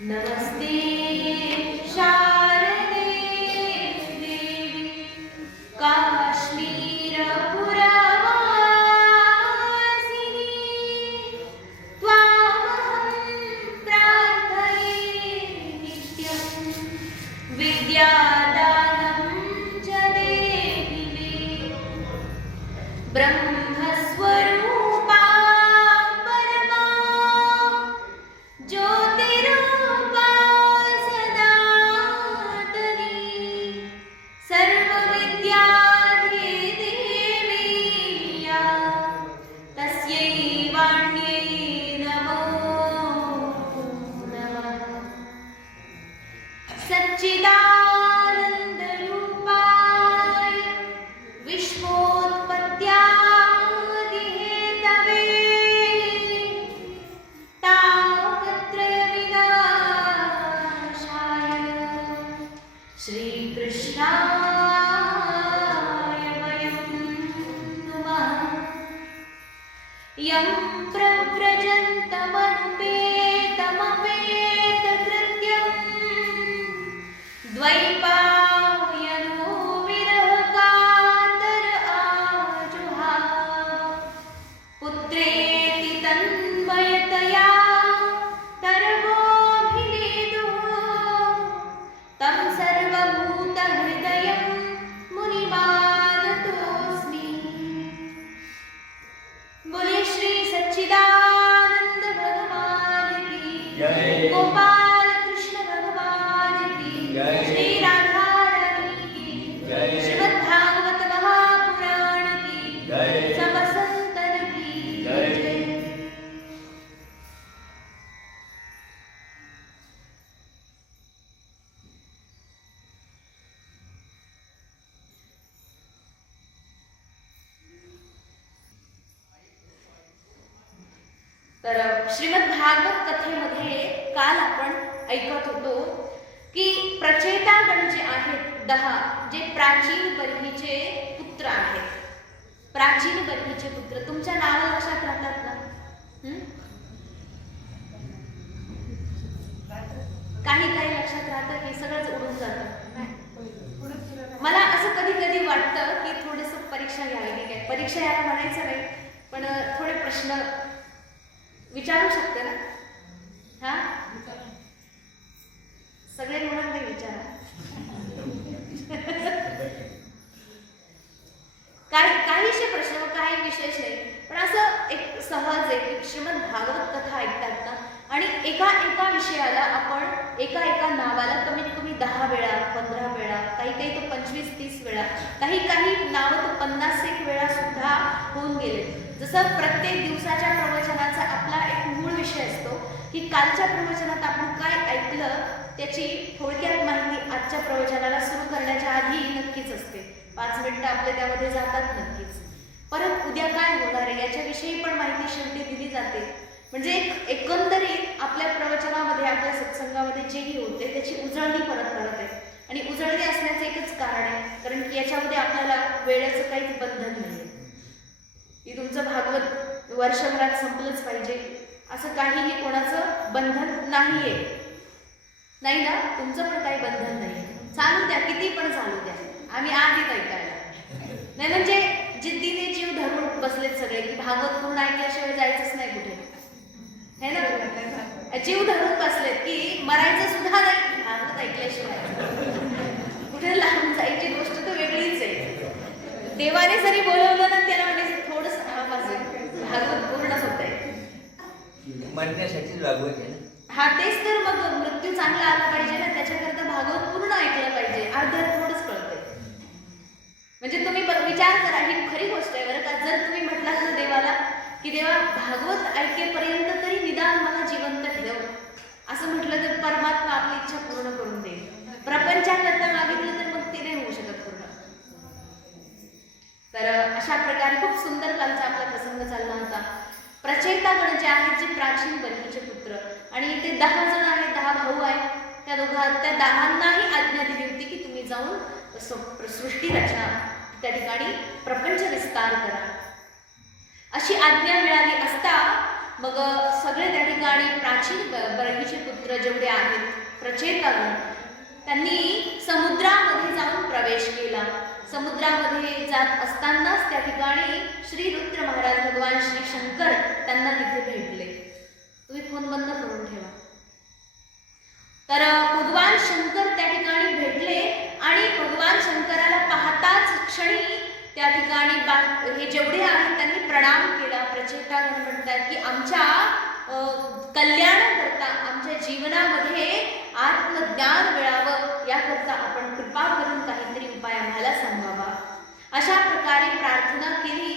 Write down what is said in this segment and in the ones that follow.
नमस्ते शारदे देवी काश्मीरपुरवासिनी त्वामहं प्रार्थये नित्यं विद्यादानं च देहि मे ब्रह्मस्वरूपा परमा ज्योतिरूपा सदा तरी सर्वविद्याधि देवी या तस्यै वाण्यै नमो नमः सच्चिदानन्दरूपाय विश्वोत्पत्त्यादिहेतवे तापत्रयविनाशाय श्रीकृष्णाय वयं नुमः यं प्रव्रजन्तमनुपेतमपेतकृत्यम् द्वैपायनो विरहकातर आजुहाव पुत्रेति तन्मयतया तर्वोऽभिनेदुः तं सर्वभूतहृदयं मुनिमानतोऽस्मि। बोलिए श्री सच्चिदानंद भगवान की जय। गोपाल कृष्ण भगवान की जय। श्री राधा रानी की जय। श्रीमद् भागवत महापुराण की जय। सब संतन की जय। तर श्रीमद् भागवत कथेमध्ये काल आपण ऐकत होतो की प्रचेतागण जे आहेत 10 जे प्राचीन बर्हीचे पुत्र आहेत. प्राचीन बर्हीचे पुत्र तुमच्या नाव लक्षात राहतात ना? काही काही लक्षात राहतं की सगळंच उडून जातं. मला असं कधी कधी वाटतं की थोडंसं परीक्षा घ्यावी. ठीक आहे, परीक्षा याला म्हणायचं नाही, पण थोडे प्रश्न विचारू शकते ना? हा, सगळे म्हणून नाही विचारा. काहीशे प्रश्न, काही विशेष नाही, पण असं एक सहज एक श्रीमद् भागवत कथा ऐकतात ना, आणि एका एका विषयाला आपण एका एका नावाला कमीत कमी 10 वेळा 15 वेळा, काही काही तर 25-30 वेळा, काही काही नावं तर 50 वेळा सुद्धा होऊन गेले. जसं प्रत्येक दिवसाच्या प्रवचनाचा आपला एक मूळ विषय असतो की कालच्या प्रवचनात आपण काय ऐकलं त्याची थोडक्यात माहिती आजच्या प्रवचनाला सुरू करण्याच्या आधी नक्कीच असते. 5 मिनिटं आपले त्यामध्ये जातात नक्कीच. परत उद्या काय होणार आहे याच्याविषयी पण माहिती शेवटी दिली जाते. म्हणजे एकंदरीत आपल्या प्रवचनामध्ये, आपल्या सत्संगामध्ये जेही होते त्याची उजळणी परत करत आहे. आणि उजळणी असण्याचं एकच कारण आहे, कारण की याच्यामध्ये आपल्याला वेळेचं काहीच बंधन नाही आहे की तुमचं भागवत वर्षभरात संपलंच पाहिजे असं काहीही कोणाचं बंधन नाहीये. नाही ना? तुमचं पण काही बंधन नाही. चालू द्या, किती पण चालू द्या, आम्ही आहेत ऐकायला. नाही म्हणजे जिद्दीने जीव धरून बसलेत सगळे की भागवत पूर्ण ऐकल्याशिवाय जायचंच नाही कुठे, है ना? जीव धरून बसलेत की मरायचं सुद्धा नाही भागवत ऐकल्याशिवाय. कुठे लांब जायची गोष्ट तर वेगळीच आहे. देवाने जरी बोलवलं ना त्याला म्हणजे थोडंसं भागवत पूर्णच होत आहे म्हणण्यासाठीच भागवत आहे ना. हा, तेच तर. मग मृत्यू चांगला आला पाहिजे ना, त्याच्याकरता भागवत पूर्ण ऐकलं पाहिजे. अर्ध्यात थोडंच कळतंय. म्हणजे तुम्ही विचार करा, ही खरी गोष्ट आहे बरं का. जर तुम्ही म्हटलात ना देवाला की देवा भागवत ऐकेपर्यंत तरी निदान मला जिवंत ठेव, असं म्हटलं तर परमात्मा आपली इच्छा पूर्ण करून देईल. प्रपंचाकरता मागितलं तर मग ते नाही होऊ शकत पूर्ण. तर अशा प्रकारे खूप सुंदर कालचा आपला प्रसंग चालला होता. प्रचेतागण जे आहेत, जे प्राचीन बर्हीचे पुत्र, आणि ते 10 जण आहेत, 10 भाऊ आहेत. त्या 10नाही आज्ञा दिली होती की तुम्ही जाऊन सृष्टी रचना, त्या ठिकाणी प्रपंच विस्तार करा. अशी आज्ञा मिळाली असता मग सगळे त्या ठिकाणी प्राचीन बर्हीचे पुत्र जेवढे आहेत प्रचेतागण, त्यांनी समुद्रामध्ये जाऊन प्रवेश केला. समुद्रामध्ये जात असतानाच त्या ठिकाणी श्री रुद्र महाराज भगवान श्री शंकर त्यांना तिथे भेटले. तुम्ही फोन बंद करून ठेवा. तर भगवान शंकर त्या ठिकाणी भेटले आणि भगवान शंकराला पाहताच क्षणी त्या ठिकाणी हे जेवढे आहेत त्यांनी प्रणाम केला. प्रचेतागण म्हणतात की आमच्या कल्याणाकरता, आमच्या जीवनामध्ये आत्मज्ञान मिळावं याकरता आपण कृपा करून काहीतरी उपाय आम्हाला सांगावा. अशा प्रकारे प्रार्थना केली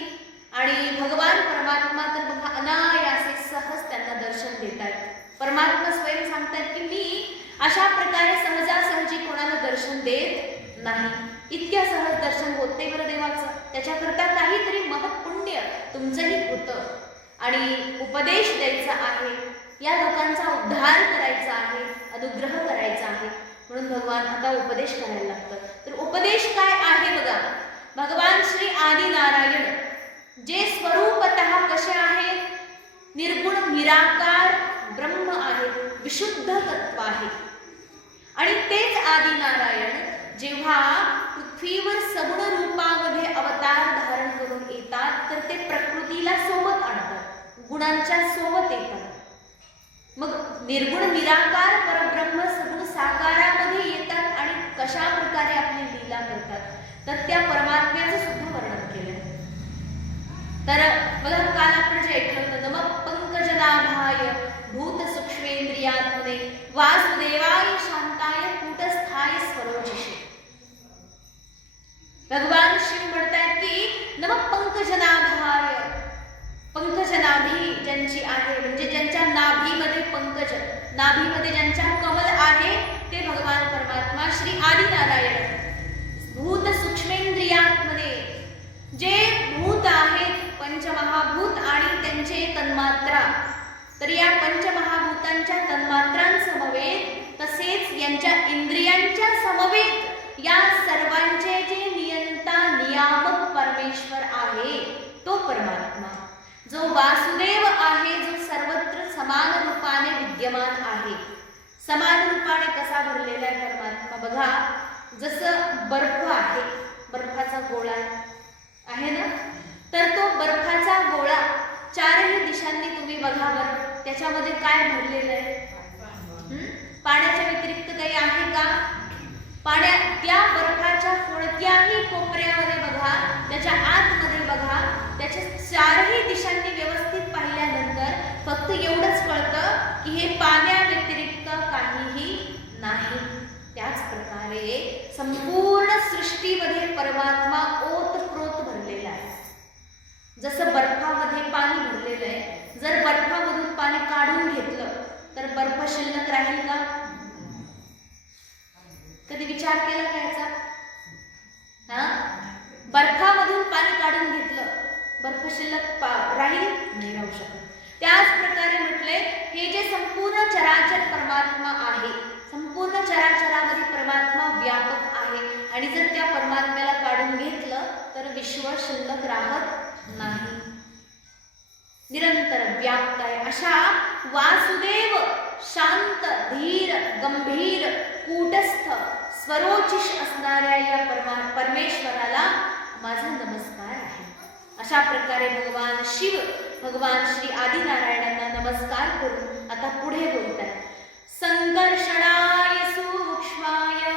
आणि भगवान परमात्मा तर बघा अनायासे सहज त्यांना दर्शन देत आहेत. परमात्मा स्वयं सांगतात की मी अशा प्रकारे सहजासहजी कोणाला दर्शन देत नाही. इतक्या सहज दर्शन होत नाही बरं देवाचं. त्याच्याकरता काहीतरी महत्पुण्य तुमचंही होतं आणि उपदेश द्यायचा आहे, या लोकांचा उद्धार करायचा आहे, अनुग्रह करायचा आहे. म्हणून भगवान आता उपदेश करायला लागतं. तर उपदेश काय आहे बघा. भगवान श्री आदि नारायण जे स्वरूपतः कसे आहेत, निर्गुण निराकार ब्रह्म आहे, विशुद्ध तत्व आहे. आणि तेच आदि नारायण जेव्हा पृथ्वीवर सगुण रूपामध्ये अवतार धारण करून येतात तर ते प्रकृतीला सोबत आणतात, गुणांच्या सोबत येतात. मग निर्गुण निराकार परब्रह्म सगुण साकारामध्ये येतात आणि कशा प्रकारे आपली लीला करतात तर त्या परमात्म्याचं सुद्धा वर्णन केलं. तर बघा काल आपण जे ऐकलं होतं, नमः पंकजनाभाय भूत सूक्ष्मेंद्रियात्मने वासुदेवाय शांताय कूटस्थाय स्वरोचिषे. भगवान शिव म्हणतात की नमः पंकजनाभाय, पंकजनाभी ज्यांची आहे म्हणजे ज्यांच्या नाभीमध्ये पंकज, नाभीमध्ये ज्यांच्या कमल आहे ते भगवान परमात्मा श्री आदि नारायण. भूत सूक्ष्मेंद्रियात्मने जे भूत आहेत पंचमहाभूत आणि त्यांचे तन्मात्रा, तर या पंचमहाभूतांच्या तन्मात्रांसमवेत तसेच यांच्या इंद्रियांच्या समवेत या सर्वांचे जे नियंता नियामक परमेश्वर आहे तो परमात्मा, जो वासुदेव आहे, जो सर्वत्र समान रूपाने विद्यमान आहे. समान रूपाने कसा भरलेला आहे परमात्मा बघा. जसं बर्फ आहे, बर्फाचा गोळा आहे ना, तर तो बर्फाचा गोळा चारही दिशांनी तुम्ही बघा बरं, त्याच्यामध्ये काय भरलेलं आहे? पाण्याच्या व्यतिरिक्त काही आहे का? त्या बर्फाच्या कोणत्याही कोपऱ्यामध्ये बघा, त्याच्या आतमध्ये बघा, त्याच्या चारही दिशांनी व्यवस्थित पाहिल्यानंतर फक्त एवढंच कळतं की हे पाण्याव्यतिरिक्त काहीही नाही. त्याच प्रकारे संपूर्ण सृष्टीमध्ये परमात्मा ओतप्रोत भरलेला आहे. जसं बर्फामध्ये पाणी भरलेलं आहे, जर बर्फामधून पाणी काढून घेतलं तर बर्फ शिल्लक राहील का? कधी विचार केला का याचा? बर्फामधून पाणी काढून घेतलं, बर्फ शिल्लक राहील? नाही राहू शकत. त्याच प्रकारे म्हटले हे जे संपूर्ण चराचर परमात्मा आहे, संपूर्ण चराचरामध्ये परमात्मा व्यापक आहे आणि जर त्या परमात्म्याला काढून घेतलं तर विश्व शिल्लक राहत नाही, निरंतर व्याप्त आहे. अशा वासुदेव शांत धीर गंभीर कूटस्थ स्वरोचिष असणाऱ्या या परमेश्वराला माझा नमस्कार आहे. अशा प्रकारे भगवान शिव भगवान श्री आदि नारायणांना नमस्कार करून आता पुढे बोलतात. संकर्षणाय सूक्ष्माय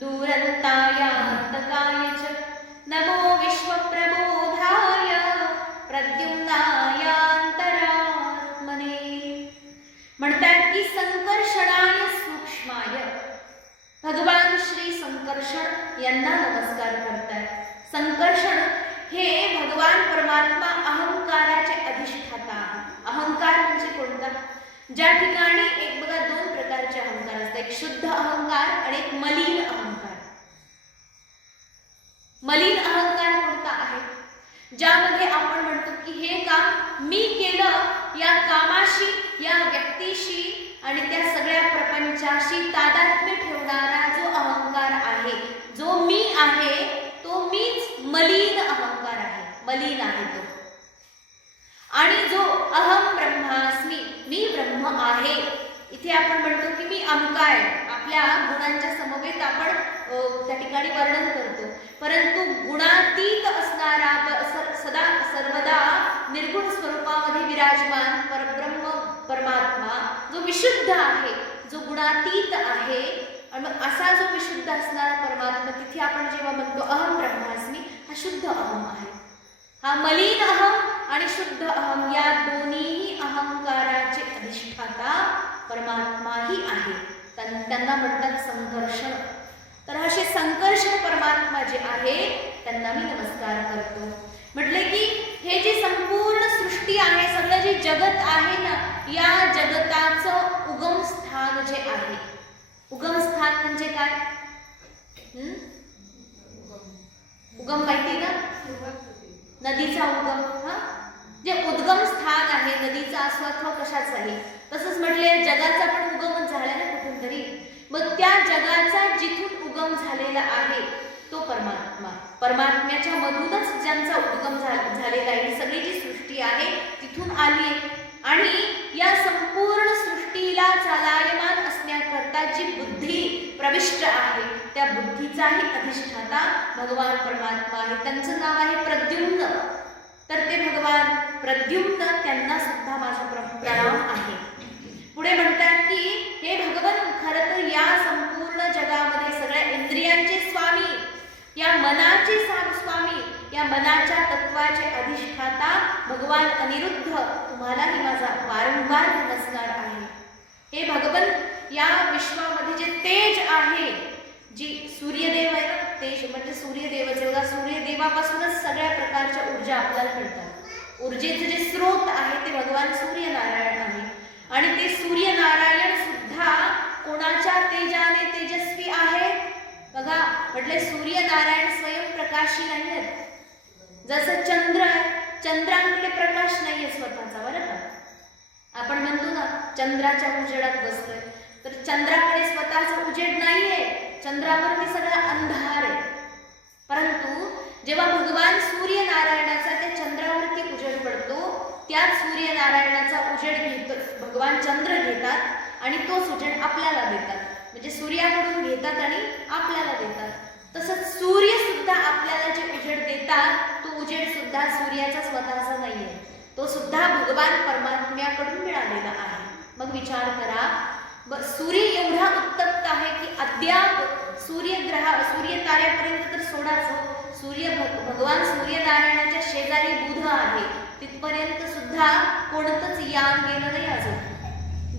दूरंताय अंतकाय च नमो विश्वप्रबोधाय प्रद्युम्नाय अंतरात्मने. म्हणतात की संकर्षणाय सूक्ष्माय भगवान श्री संकर्षण यांना नमस्कार करतात. संकर्षण हे भगवान परमात्मा अहंकाराचे अधिष्ठाता आहे. अहंकार म्हणजे कोणता? ज्या ठिकाणी एक बघा दोन प्रकारचे अहंकार असतात, एक शुद्ध अहंकार आणि एक मलिन अहंकार. मलिन अहंकार कोणता आहे? ज्यामध्ये आपण म्हणतो की हे काम मी केलं, या कामाशी या व्यक्तीशी आणि त्या सगळ्या प्रपंचाशी तादात्म्य ठेवणारा जो अहंकार आहे, जो मी आहे तो मीच मलिन अहंकार आहे, मलिन आहे तो. आणि जो अहम ब्रह्मास्मी, मी ब्रह्म आहे. इथे आपण म्हणतो की मी अमका आहे. आपल्या गुणांच्या समवेत आपण त्या ठिकाणी वर्णन करतो. परंतु गुणातीत असणारा सदा सर्वदा निर्गुण स्वरूपामध्ये विराजमान परब्रह्म परमात्मा जो विशुद्ध आहे, जो गुणातीत आहे, आणि मग असा जो विशुद्ध असणारा परमात्मा, तिथे आपण जेव्हा म्हणतो अहम ब्रह्मास्मी, हा शुद्ध अहम आहे. हा मलिन अहम आणि शुद्ध अहम या दोन्ही अहंकाराचे अधिष्ठाता परमात्माही आहे. त्यांना म्हणतात संकर्षण. तर असे संकर्षण परमात्मा जे आहे त्यांना मी नमस्कार करतो. म्हटले की हे जे संपूर्ण सृष्टी आहे, सगळं जे जगत आहे ना, या जगताचं उगम स्थान जे आहे, उगम स्थान म्हणजे काय? उगम माहिती ना, नदीचा उगम. हा, जे उद्गम स्थान आहे नदीचा असो अथवा कशाचाही, तसंच म्हटले जगाचा पण उगमच झाला ना कुठून तरी. मग त्या जगाचा जिथून उगम झालेला आहे तो परमात्मा, परमात्म्याच्या मधूनच ज्यांचा उद्गम झालेला आहे, ही सगळी जी सृष्टी आहे तिथून आली आहे. आणि या संपूर्ण सृष्टीला चालायमान असण्याकरता जी बुद्धी प्रविष्ट आहे, त्या बुद्धीचाही अधिष्ठाता भगवान परमात्मा आहे. त्यांचं नाव आहे प्रद्युम्न. तर ते भगवान प्रद्युम्न, त्यांना सुद्धा माझा प्रणाम आहे. पुढे म्हणतात की हे भगवान, खरं तर या संपूर्ण जगामध्ये सगळ्या इंद्रियांचे स्वामी, या मनाचे स्वामी, या मनाच्या तत्वाचे अधिष्ठाता भगवान अनिरुद्ध, तुम्हालाही माझा वारंवार नमस्कार आहे. हे भगवान, या विश्वामध्ये जे तेज आहे, जी सूर्यदेव आहे ना, तेज म्हणजे सूर्यदेव, जेव्हा सूर्यदेवापासूनच सगळ्या प्रकारच्या ऊर्जा आपल्याला मिळतात. ऊर्जेचे जे स्रोत आहे ते भगवान सूर्यनारायण आहे. आणि ते सूर्यनारायण सुद्धा कोणाच्या तेजाने तेजस्वी आहे? बघा, म्हटले सूर्यनारायण स्वयंप्रकाशी नाही आहेत. जसं चंद्र आहे, चंद्रांकडे प्रकाश नाहीये स्वतःचा, बरं का. आपण म्हणतो ना चंद्राच्या उजेडात बसलोय, तर चंद्राकडे स्वतःचा उजेड नाहीये, चंद्रावरती सगळा अंधार आहे. परंतु जेव्हा भगवान सूर्यनारायणाचा त्या चंद्रावरती उजेड पडतो, त्याच सूर्यनारायणाचा उजेड घेतो भगवान चंद्र घेतात आणि तोच उजेड आपल्याला देतात. म्हणजे सूर्याकडून घेतात आणि आपल्याला देतात. तसंच सूर्य सुद्धा आपल्याला जे उजेड देतात, तो उजेड सुद्धा सूर्याचा स्वतःचा नाहीये, तो सुद्धा भगवान परमात्म्याकडून मिळालेला आहे. मग विचार करा, सूर्य एवढा उत्तप्त आहे की अद्याप सूर्य ताऱ्यापर्यंत तर सोडाच, भगवान सूर्यनारायणाच्या शेजारी बुध आहे, तिथपर्यंत सुद्धा कोणतंच यान गेलं नाही अजून,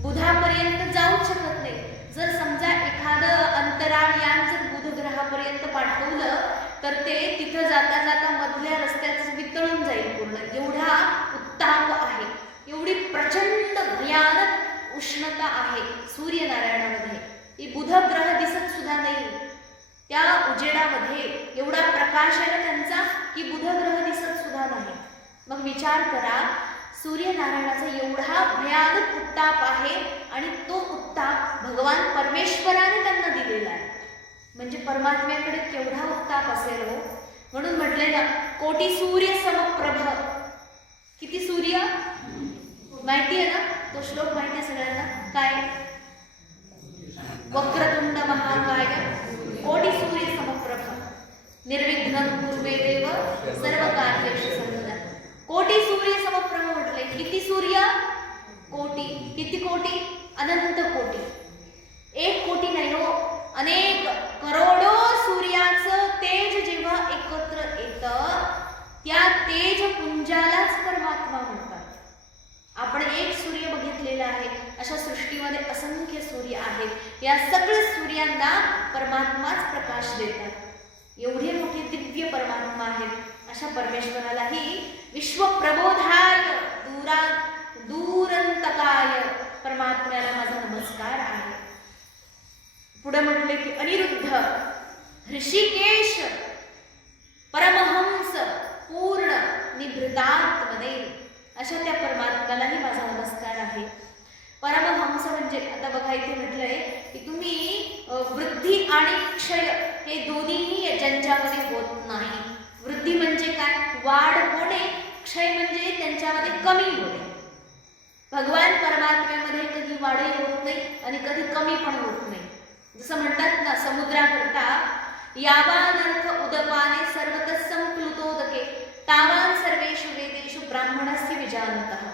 बुधापर्यंत जाऊच शकत नाही. जर समजा एखादं अंतराळ यान जर बुध ग्रहापर्यंत पाठवलं तर ते तिथं जाता जाता मधल्या रस्त्यात वितळून जाईल पूर्ण. एवढा उत्ताप आहे, एवढी प्रचंड भयानक उष्णता आहे सूर्यनारायणामध्ये. ही बुध ग्रह दिसत सुद्धा नाही त्या उजेडामध्ये. एवढा प्रकाश आहे ना त्यांचा की बुध ग्रह दिसत सुद्धा नाही. मग विचार करा, सूर्यनारायणाचा एवढा भयानक उत्ताप आहे आणि तो उत्ताप भगवान परमेश्वराने त्यांना दिलेला आहे. म्हणजे परमात्म्याकडे केवढा उत्ताप असेल हो. म्हणून म्हटले ना, कोटी सूर्य समप्रभ. किती सूर्य माहिती आहे ना, तो श्लोक माहिती आहे सगळ्यांना. काय? वक्रतुंड महाकाय कोटी सूर्य समप्रभ निर्विघ्नं कुर्वेदेव सर्व कार्येषु सर्वदा. कोटी सूर्य समप्रभ म्हटले. किती सूर्य? कोटी. किती कोटी? अनंत कोटी. एक कोटी नाही हो, अनेक करोडो सूर्याचं तेज जेव्हा एकत्र येतं, त्या तेज पुंजालाच परमात्मा म्हणतात. आपण एक सूर्य बघितलेला आहे, अशा सृष्टीमध्ये असंख्य सूर्य आहेत. या सगळ्या सूर्यांना परमात्माच प्रकाश देतात. एवढे मोठे दिव्य परमात्मा आहेत. अशा परमेश्वरालाही विश्वप्रबोधाय दूरंतकाय परमात्म्याला माझा नमस्कार आहे. पुढे म्हटले की अनिरुद्ध, ऋषिकेश, परमहंस, पूर्ण निभृतात्मने, अशा त्या परमात्म्यालाही माझा नमस्कार आहे. परमहंस म्हणजे आता बघा इथे म्हटलंय की तुम्ही वृद्धी आणि क्षय हे दोन्हीही ज्यांच्यामध्ये होत नाही. वृद्धी म्हणजे काय? वाढ होणे. क्षय म्हणजे त्यांच्यामध्ये कमी होणे. भगवान परमात्म्यामध्ये कधी वाढही होत नाही आणि कधी कमी पण होत नाही. जसं म्हणतात ना, समुद्राकरता यावानर्थ उदपाने सर्वतः संप्लुतोदके तावान सर्वेषु वेदेषु ब्राह्मणस्य विजानतः.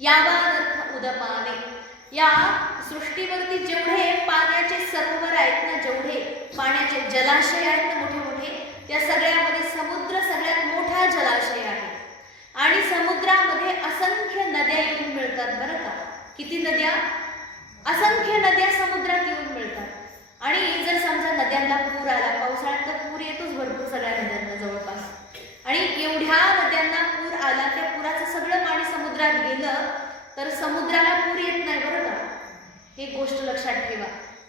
यावानर्थ उदपाने, या सृष्टीवरती जेवढे पाण्याचे सरोवर आहेत ना, जेवढे पाण्याचे जलाशय आहेत ना मोठे मोठे, त्या सगळ्यामध्ये समुद्र सगळ्यात मोठा जलाशय आहे. आणि समुद्रामध्ये असंख्य नद्या येऊन मिळतात बरं का. किती नद्या? असंख्य नद्या समुद्रात येऊन मिळतात. आणि जर समजा नद्यांना पूर आला, पावसाळ्यात तर पूर येतोच भरपूर सगळ्या नद्यांना जवळपास, आणि एवढ्या नद्यांना पूर आला, त्या पुराचं सगळं पाणी समुद्रात गेलं तर समुद्राला पूर येत नाही बरं का. हे गोष्ट लक्षात ठेवा.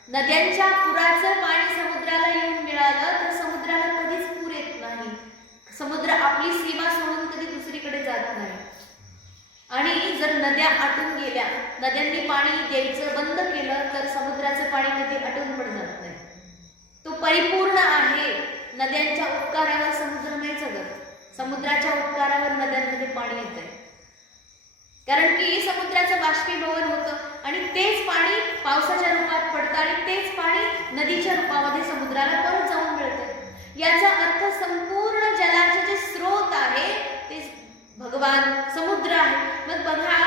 नद्यांच्या पुराचं पाणी समुद्राला येऊन मिळालं तर समुद्राला कधीच पूर येत नाही. समुद्र आपली सीमा सोडून कधी दुसरीकडे जात नाही. आणि जर नद्या आटून गेल्या, नद्यांनी पाणी द्यायचं बंद केलं तर समुद्राचं पाणी कधी आटून पण जात नाही. तो परिपूर्ण आहे. नद्यांच्या उपकारावर समुद्र नाही जगत, समुद्राच्या उपकारावर नद्यांमध्ये पाणी येतंय. कारण की समुद्राचं बाष्पीभवन होतं आणि तेच पाणी पावसाच्या रूपात पडतं आणि तेच पाणी नदीच्या रूपामध्ये समुद्राला परत जाऊन मिळतं. याचा अर्थ संपूर्ण जलाचे जे स्रोत आहे ते भगवान समुद्र आहे. मग बघा,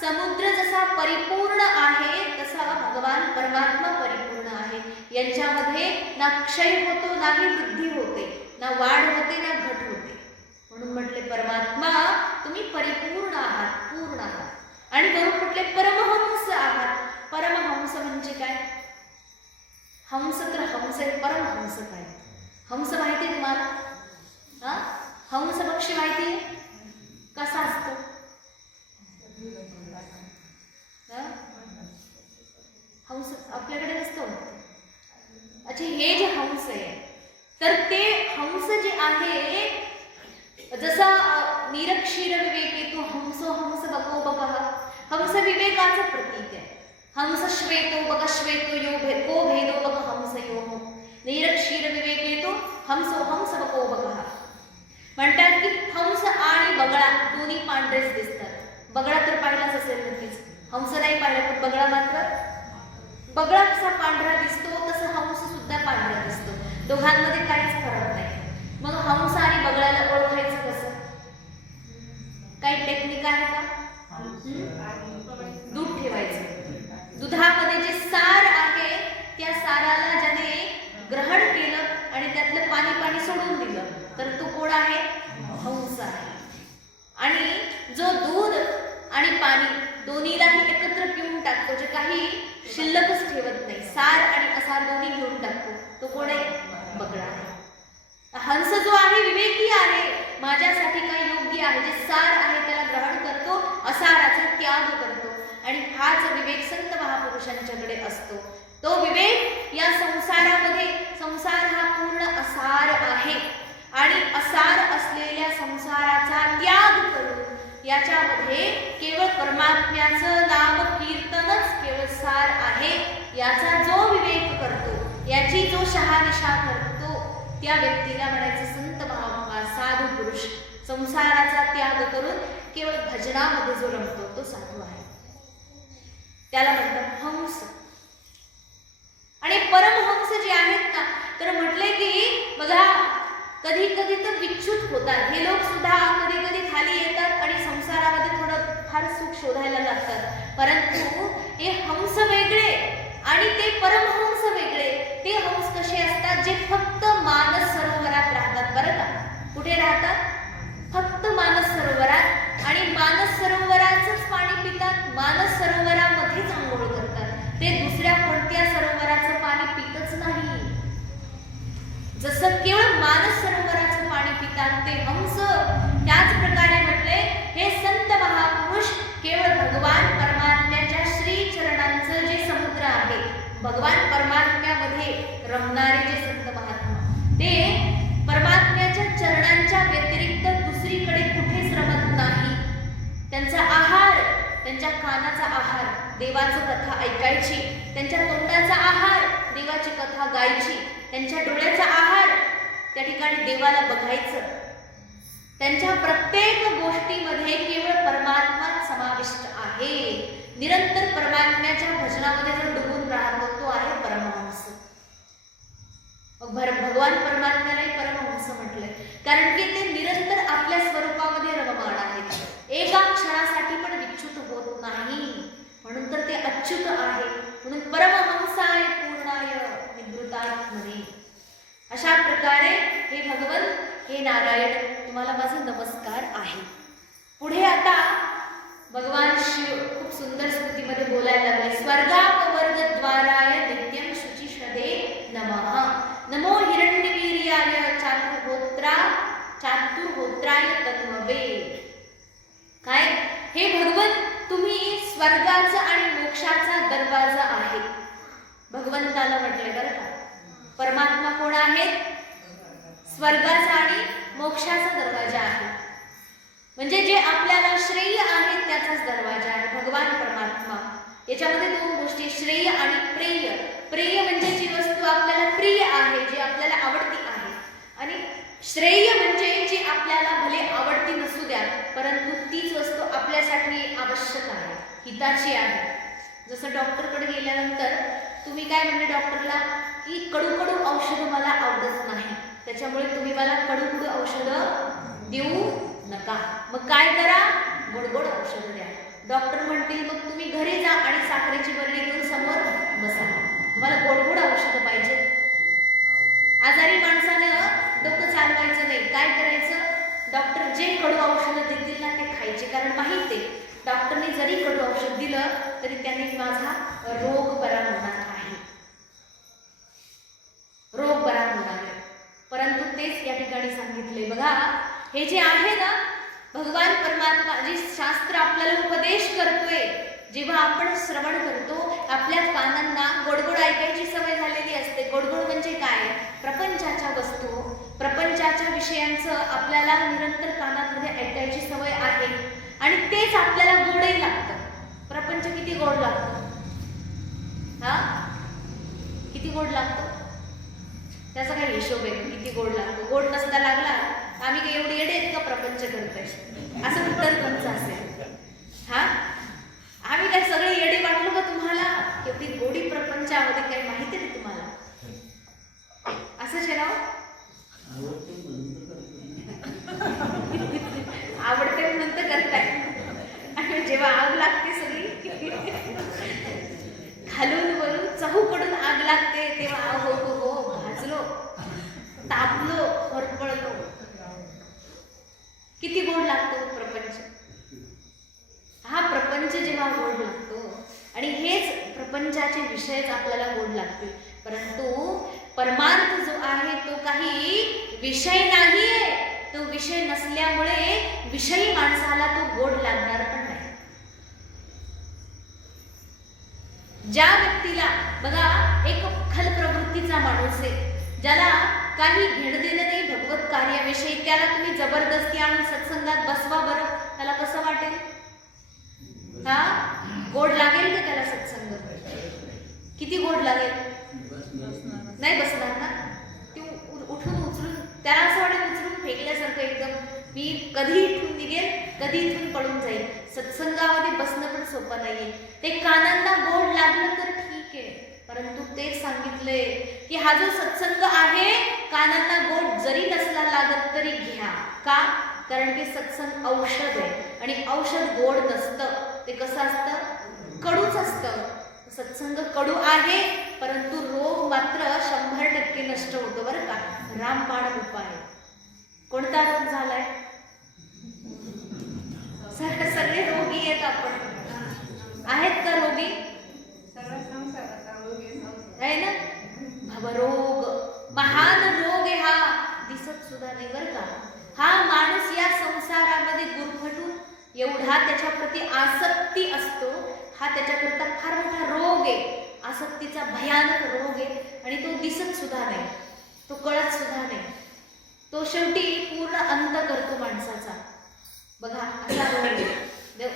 समुद्र जसा परिपूर्ण आहे तसा भगवान परमात्मा परिपूर्ण आहे. यांच्यामध्ये ना क्षय होतो, नाही वृद्धी होते, ना वाढ होते, ना घट होते. म्हणून म्हटले परमात्मा तुम्ही परिपूर्ण आहात, पूर्ण आहात. आणि वरून म्हटले परमहंस आहात. परमहंस म्हणजे काय? हंस तर हंस आहे, परमहंस काय? हंस माहिती तुम्हाला? हंस पक्षी माहिती आहे कसा असतो? हंस आपल्याकडे नसतो. अच्छा, हे जे हंस आहे तर ते हंस जे आहे, जसा निरक्षीर विवेकेतो हंसो हंस बको बकः, हंस विवेकाचं प्रतीक आहे. हंस श्वेतो बक श्वेतो यो को भेदो बक हंसयोः, निरक्षीर विवेकेतो हंसो हंस बको बकः. म्हणतात की हंस आणि बगळा दोन्ही पांढरेच दिसतात. बगळा तर पाहिलाच असेल नक्कीच, हंस नाही पाहिला पण बगळा मात्र. बगळा कसा पांढरा दिसतो तसं हंस सुद्धा पांढरा दिसतो. दोघांमध्ये काहीच फरक नाही. मग हंस आणि बगळ्याला ओळखायचं कसं? काही टेक्निक आहे का? दूध ठेवायचं. दुधामध्ये जे सार आहे त्या साराला ज्याने ग्रहण केलं आणि त्यातलं पाणी पाणी सोडून दिलं तर तो कोण आहे? हंस आहे. आणि जो दूध आणि पाणी दोन्हीलाही एकत्र पिऊन टाकतो, जे काही शिल्लकच ठेवत नाही, सार आणि असार दोन्ही घेऊन टाकतो, तो कोण आहे? बगळा आहे. हंस जो आहे विवेकी आहे, माझ्यासाठी काय योग्य आहे, जे सार आहे त्याला ग्रहण करतो, असाराचा त्याग करतो. आणि हाच विवेक संत महापुरुषांच्याकडे असतो. तो विवेक या संसारामध्ये, संसार हा पूर्ण असार आहे आणि असार असलेल्या संसाराचा त्याग करून याच्यामध्ये केवळ परमात्म्याचं नाम कीर्तनच केवळ सार आहे, याचा जो विवेक करतो, याची जो शहानिशा करतो, त्या व्यक्तीला म्हणायचं संत महात्मा, साधू पुरुष. संसाराचा त्याग करून केवळ भजनामध्ये जो रमतो तो साधू आहे, त्याला म्हणतात हंस. आणि परमहंस जे आहेत ना, तर म्हटले की बघा कधी कधी तर विच्युत होतात हे लोक सुद्धा. कधी कधी खाली येतात आणि संसारामध्ये थोडं फार सुख शोधायला लागतात. परंतु हे हंस वेगळे आणि ते परमहंस वेगळे. ते हंस कसे असतात? जे फक्त मानस सरोवरात राहतात बरं का. कुठे राहतात? फक्त मानस सरोवरात. आणि मानस सरोवराचंच पाणी पितात, मानस सरोवरामध्येच आंघोळ करतात. ते दुसऱ्या कोणत्या सरोवराचं पाणी पितच नाही. जसं केवळ मानस सरोवराचं पाणी पितात ते हंस, त्याच प्रकारे म्हटले हे संत महापुरुष केवळ भगवान परमात्म्याच्या श्री चरणांचं जे समुद्र आहे, भगवान परमात्म्यामध्ये रमणारे जे संत महात्मा, ते परमात्म्याच्या चरणांच्या व्यतिरिक्त दुसरीकडे कुठेच रमत नाही. त्यांचा आहार, त्यांच्या कानाचा आहार देवाची कथा ऐकायची, त्यांच्या तोंडाचा आहार देवाची कथा गायची, त्यांच्या डोळ्याचा आहार त्या ठिकाणी देवाला बघायचं. त्यांच्या प्रत्येक गोष्टीमध्ये केवळ परमात्मा समाविष्ट निरंतर परमात्म्याच्या भजनामध्ये जो डुबून राहतो तो आहे परमहंस. मग भगवान परमात्म्यालाही परमहंस म्हटलंय, कारण की ते निरंतर आपल्या स्वरूपामध्ये रममाण आहेत, एका क्षणासाठी पण विच्युत होत नाही, म्हणून तर ते अच्युत आहे. म्हणून परमहंसाय पूर्णाय निवृत्तात्मने. अशा प्रकारे हे भगवन, हे नारायण, तुम्हाला माझा नमस्कार आहे. पुढे आता भगवान शिव खूप सुंदर स्तुतीमध्ये बोलायला लागले. स्वर्गापवर्गद्वाराय नित्यं शुचिषदे नमः. नमो हिरण्यवीर्याय चातुर्होत्राय तन्मवे. काय हे भगवन, तुम्ही स्वर्गाचा आणि मोक्षाचा दरवाजा आहे. भगवंताला म्हटले बरं का. परमात्मा कोण आहे? स्वर्गाचा आणि मोक्षाचा दरवाजा आहे. म्हणजे जे आपल्याला श्रेय आहे त्याचाच दरवाजा आहे भगवान परमात्मा. याच्यामध्ये दोन गोष्टी, श्रेय आणि प्रेय. प्रेय म्हणजे जी वस्तू आपल्याला प्रिय आहे, जी आपल्याला आवडती आहे, आणि श्रेय म्हणजे जी आपल्याला भले आवडती नसू द्या, परंतु तीच वस्तू आपल्यासाठी आवश्यक आहे, हिताची आहे. जसं डॉक्टरकडे गेल्यानंतर तुम्ही काय म्हणले डॉक्टरला की कडू कडू औषधं मला आवडत नाही, त्याच्यामुळे तुम्ही मला कडू कडू औषधं देऊ नका. मग काय करा? गोड गोड औषधं द्या. डॉक्टर म्हणतील मग तुम्ही घरी जा आणि साखरेची बरणी घेऊन समोर बसा, तुम्हाला गोड गोड औषधं पाहिजे. आजारी माणसानं डोकं चालवायचं नाही. काय करायचं? डॉक्टर जे कडू औषधं देतील ना ते खायचे, कारण माहिती आहे डॉक्टरने जरी कडू औषध दिलं तरी त्याने माझा रोग बरा होणार आहे, रोग बरा होणार आहे. परंतु तेच या ठिकाणी सांगितले बघा. हे जे आहे ना भगवान परमात्मा, जे शास्त्र आपल्याला उपदेश करतोय, जेव्हा आपण श्रवण करतो, आपल्या कानांना गोडगोड ऐकायची सवय झालेली असते. गोडगोड म्हणजे काय? प्रपंचाच्या वस्तू, प्रपंचाच्या विषयांचं आपल्याला निरंतर कानांमध्ये ऐकायची सवय आहे, आणि तेच आपल्याला गोडही लागतं. प्रपंच किती गोड लागतो, हा किती गोड लागतो, त्याचा काही हिशोब आहे किती गोड लागतो. गोड नसता लागला आम्ही काही एवढी येडे आहेत का प्रपंच करतोय, असं उत्तर तुमचं असेल. हा आम्ही काय सगळे येडे वाटलो का तुम्हाला? एवढी गोडी प्रपंचामध्ये काही माहिती नाही तुम्हाला, असंच आहे ना. आवडते म्हणून तर करताय, आणि जेव्हा आग लागते सगळी खालून वरून चहूकडून आग लागते तेव्हा हो हो हो भाजलो, तापलो, फरफळलो, किती गोड लागतो प्रपंच. हा प्रपंच जेव्हा गोड लागतो, आणि हेच प्रपंचाचे विषयच आपल्याला गोड लागतील, परंतु परमार्थ जो आहे तो काही विषय नाहीये. तो विषय नसल्यामुळे विषयी माणसाला तो गोड लागणार पण नाही. ज्या व्यक्तीला बघा, एक खल प्रवृत्तीचा माणूस आहे, ज्याला काही घेणं देणं नाही भगवत कार्याविषयी, त्याला तुम्ही जबरदस्ती आणून सत्संगात बसवा बरं, त्याला कसं वाटेल? हा गोड लागेल का त्याला सत्संग? किती गोड लागेल? नाही बसणार ना. ते उठून उचलून त्याला असं वाटेल उचलून फेकल्यासारखं एकदम, मी कधी इथून निघेल, कधी इथून पळून जाईल. सत्संगामध्ये बसणं पण सोपं नाहीये. ते कानांना गोड लागलं तर ठीक आहे, परंतु तेच सांगितलंय की हा जो सत्संग आहे कानांना गोड जरी नसला लागत तरी घ्या. का? कारण की सत्संग औषध आहे, आणि औषध गोड नसतं, ते कसं असतं? कडूच असतं. सत्संग कडू आहे, परंतु रोग मात्र 100% नष्ट होतो बरं का. रामबाण उपाय. कोणता रोग झालाय? सगळे रोगी आहेत आपण, आहेत का रोगी? आहे ना. भवरोग महान रोग आहे हा, दिसत सुद्धा नाही बरं का. हा माणूस या संसारामध्ये गुरफटून एवढा त्याच्याप्रती आसक्ती असतो, हा त्याच्याकरता फार मोठा रोग आहे, आसक्तीचा भयानक रोग आहे, आणि तो दिसत सुद्धा नाही, तो कळत सुद्धा नाही. तो शेवटी पूर्ण अंत करतो माणसाचा. बघा असा रोग आहे.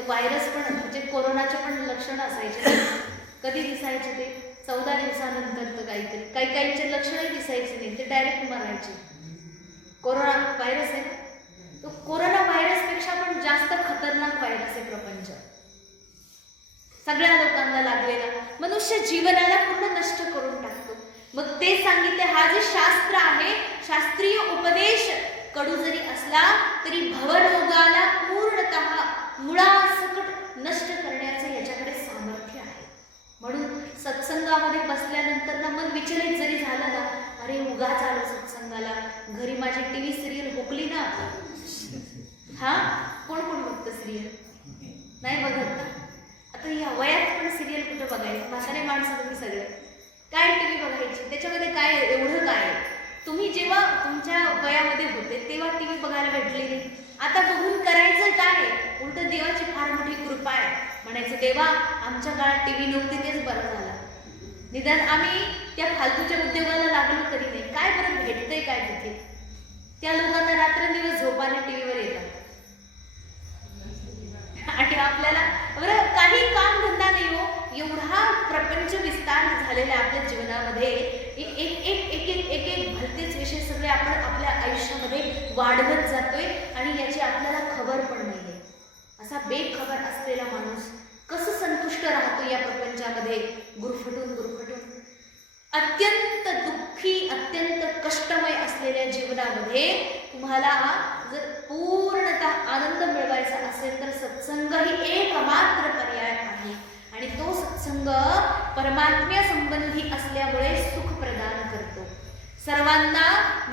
व्हायरस पण म्हणजे कोरोनाचे पण लक्षण असायचे. कधी दिसायचे ते? 14 दिवसानंतर. तर काहीतरी काहींचे लक्षणही दिसायचे नाही, ते डायरेक्ट मरायचे. कोरोना व्हायरस आहे, तो कोरोना व्हायरस पेक्षा पण जास्त खतरनाक व्हायरस आहे प्रपंच. मनुष्य जीवनाला पूर्ण नष्ट करून टाकतो. मग ते सांगितले, हा जे शास्त्र आहे, शास्त्रीय उपदेश कडू जरी असला तरी भवरोगाला पूर्णतः मुळासकट नष्ट करण्याचं याच्याकडे सामर्थ्य आहे. म्हणून सत्संगामध्ये बसल्यानंतर ना मन विचलित जरी झालं ना, अरे उगाच आलो सत्संगाला, घरी माझी टीव्ही सिरियल हुकली ना. हा, कोण कोण बघतं सिरियल? नाही बघत ना. आता या वयात पण सिरियल कुठं बघायचं? म्हातारे माणसं तुम्ही सगळे काय टीव्ही बघायची, त्याच्यामध्ये काय एवढं काय? तुम्ही जेव्हा तुमच्या वयामध्ये होते तेव्हा टीव्ही बघायला भेटली नाही. आता बघून करायचं काय? उलट देवाची फार मोठी कृपा आहे. म्हणायचं देवा, आमच्या काळात टीव्ही नव्हती, तेच बरं झालं. निदान आम्ही त्या फालतूच्या उद्योगाला लागलो तरी नाही. काय बरं भेटतंय काय तिथे? त्या लोकांना रात्रंदिवस झोपाने टीव्हीवर येतात आणि आपल्याला बरं काही काम धंदा नाही हो. एवढा प्रपंच विस्तार झालेला आपल्या जीवनामध्ये, एक एक एक एक एक एक भलतेच विषय सगळे आपण आपल्या आयुष्यामध्ये वाढवत जातोय आणि याची आपल्याला खबर पण नाहीये. असा बेखबर असलेला माणूस कसं संतुष्ट राहतो या प्रपंचामध्ये गुरफटून गुरफटून? अत्यंत दुःखी, अत्यंत कष्टमय असलेल्या जीवनामध्ये तुम्हाला जर पूर्णतः आनंद मिळवायचा असेल तर सत्संग ही एकमात्र पर्याय आहे. आणि तो सत्संग परमात्म्या संबंधी असल्यामुळे सुख प्रदान करतो. सर्वांना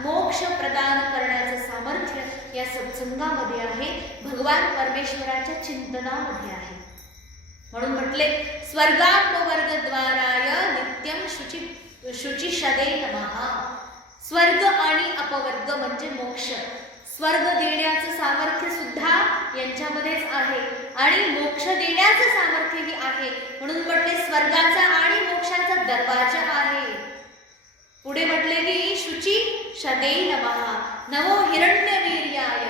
मोक्ष प्रदान करण्याचं सामर्थ्य या सत्संगामध्ये आहे, भगवान परमेश्वराच्या चिंतनामध्ये आहे. म्हणून म्हटले, स्वर्गापवर्गद्वाराय नित्यं शुचिषदे नमः. स्वर्ग आणि अपवर्ग म्हणजे मोक्ष. स्वर्ग देण्याचं सामर्थ्य सुद्धा यांच्यामध्येच आहे आणि मोक्ष देण्याचं सामर्थ्यही आहे. म्हणून म्हटले स्वर्गाचा आणि मोक्षाचा दरवाजा आहे. पुढे म्हटले की शुची शदे नमः, नमो हिरण्यवीर्याय.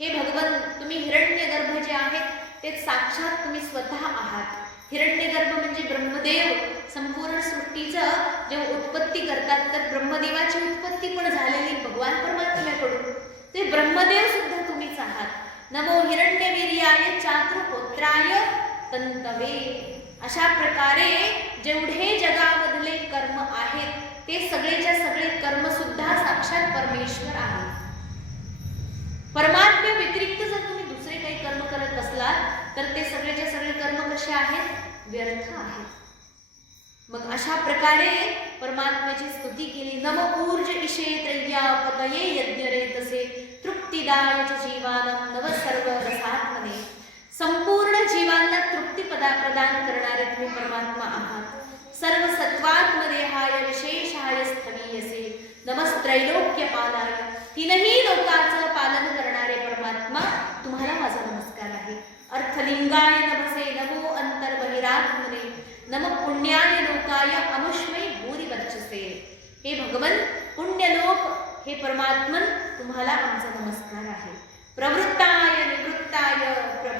हे भगवन, तुम्ही हिरण्यगर्भ जे आहेत ते साक्षात तुम्ही स्वतः आहात. हिरण्यगर्भ म्हणजे ब्रह्मदेव. संपूर्ण सृष्टीचं जेव्हा उत्पत्ती करतात तर ब्रह्मदेवाची उत्पत्ती पण झालेली भगवान परमात्म्याकडून. ते ब्रह्मदेव सुद्धा तुम्हीच आहात. नमो हिरण्यवीर्याय चातुर्होत्राय तंतवे. अशा प्रकारे जेवढे जगामधले कर्म आहेत ते सगळेच्या सगळे कर्म सुद्धा साक्षात परमेश्वर आहे. परमात्म्या व्यतिरिक्त जर तुम्ही दुसरे काही कर्म करत बसलात तर ते सगळेच्या सगळे कर्म कसे आहेत? व्यर्थ आहेत. मग अशा प्रकारे परमात्म्याची स्तुती केली. नम ऊर्ज ईशे त्रय्या पतये यज्ञरेतसे तृप्तिदाय जीवानं नव सर्व रसात्मने. संपूर्ण जीवांना तृप्ती प्रदान करणारे तुम्ही परमात्मा आहात. सर्व सत्वात्मदेहाय विशेषाय स्थवीयसे नमस्त्रैलोक्यपालाय. तीनही लोकांचं पालन करणारे परमात्मा तुम्हाला माझा नमस्कार आहे. अर्थलिंगाय नमसे नमो अंतर्बहिरात्मने नम पुण्याय लोकाय अमुष्मै भूरी वर्चसे. हे भगवन पुण्यलोक, हे परमात्मन, तुम्हाला आमचा नमस्कार आहे. प्रवृत्ताय निवृत्ताय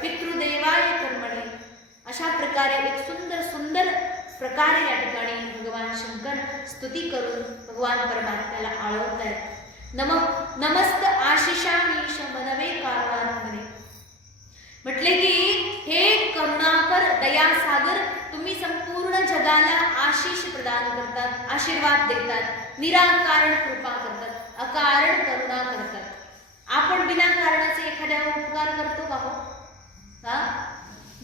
पितृदेवाय कर्मणे. अशा प्रकारे एक सुंदर सुंदर प्रकारे या ठिकाणी भगवान शंकर स्तुती करून भगवान परमात्म्याला आळवत आहेत. नमस्त आशिषामीश मनवे कारणात्मने. म्हटले की हे करुणाकर दयासागर, तुम्ही संपूर्ण जगाला आशिष प्रदान करतात, आशीर्वाद देतात, निराकारण कृपा करतात, अकारण करुणा करतात. आपण बिना कारणाचे एखाद्यावर उपकार करतो का हो? हा,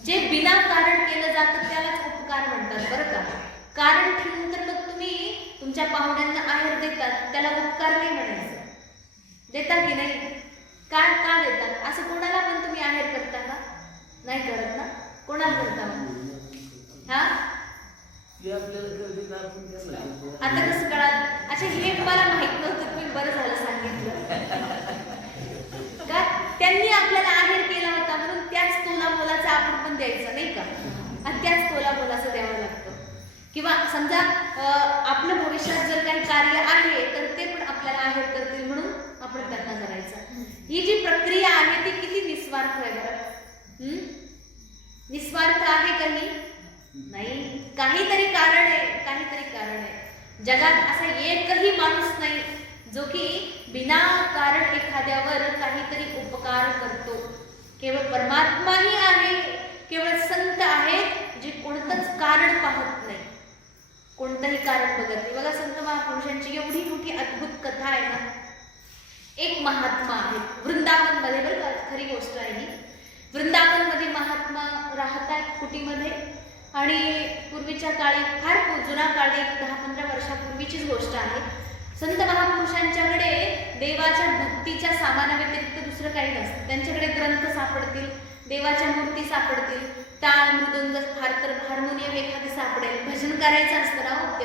जे बिना कारण केलं जातं त्यालाच उपकार म्हणतात बरं का. कारण ठेवून तर मग तुम्ही तुमच्या पाहुण्यांना आहेर देतात, त्याला उपकार नाही म्हणायचं. देता की नाही? का देतात? असं कोणाला पण तुम्ही आहेर करता का? नाही करत ना. कोणाला करता मग? हा, आता कसं कळाल? अच्छा, हे मला माहित नव्हतं, तुम्ही बरं झालं सांगितलं. का त्यांनी आपल्याला आहेर केला होता म्हणून त्याच तोला मोलाचा आपण पण द्यायचं नाही का? आणि त्याच तोला मोलाचं द्यावं लागतं. किंवा समजा आपलं भविष्यात जर काही कार्य आहे तर ते पण आपल्याला आहेर करतील म्हणून आपण त्यांना करायचं. ही जी प्रक्रिया आहे ती किती निस्वार्थ आहे बरं. निस्वार्थ आहे काही नाही, काहीतरी कारण आहे, काहीतरी कारण आहे. जगात असा एकही माणूस नाही जो की बिना कारण एखाद्यावर काहीतरी उपकार करतो. केवळ परमात्माही आहे, केवळ संत आहेत जे कोण कोणतंच कारण पाहत नाही, कोणतंही कारण बघत नाही. बघा संत महापुरुषांची एवढी मोठी अद्भुत कथा आहे ना. एक महात्मा आहे वृंदावनमध्ये, बरं का, खरी गोष्ट आहे ही. वृंदावनमध्ये महात्मा राहतात कुटीमध्ये, आणि पूर्वीच्या काळी, फार जुना काळी, 10-15 वर्षापूर्वीचीच गोष्ट आहे. संत महापुरुषांच्याकडे देवाच्या भक्तीच्या सामानाव्यतिरिक्त दुसरं काही नसतं. त्यांच्याकडे ग्रंथ सापडतील, देवाच्या मूर्ती सापडतील, टाळ मृदंग, फार तर हार्मोनियम एखादी सापडेल, भजन करायचं असतं ना हो,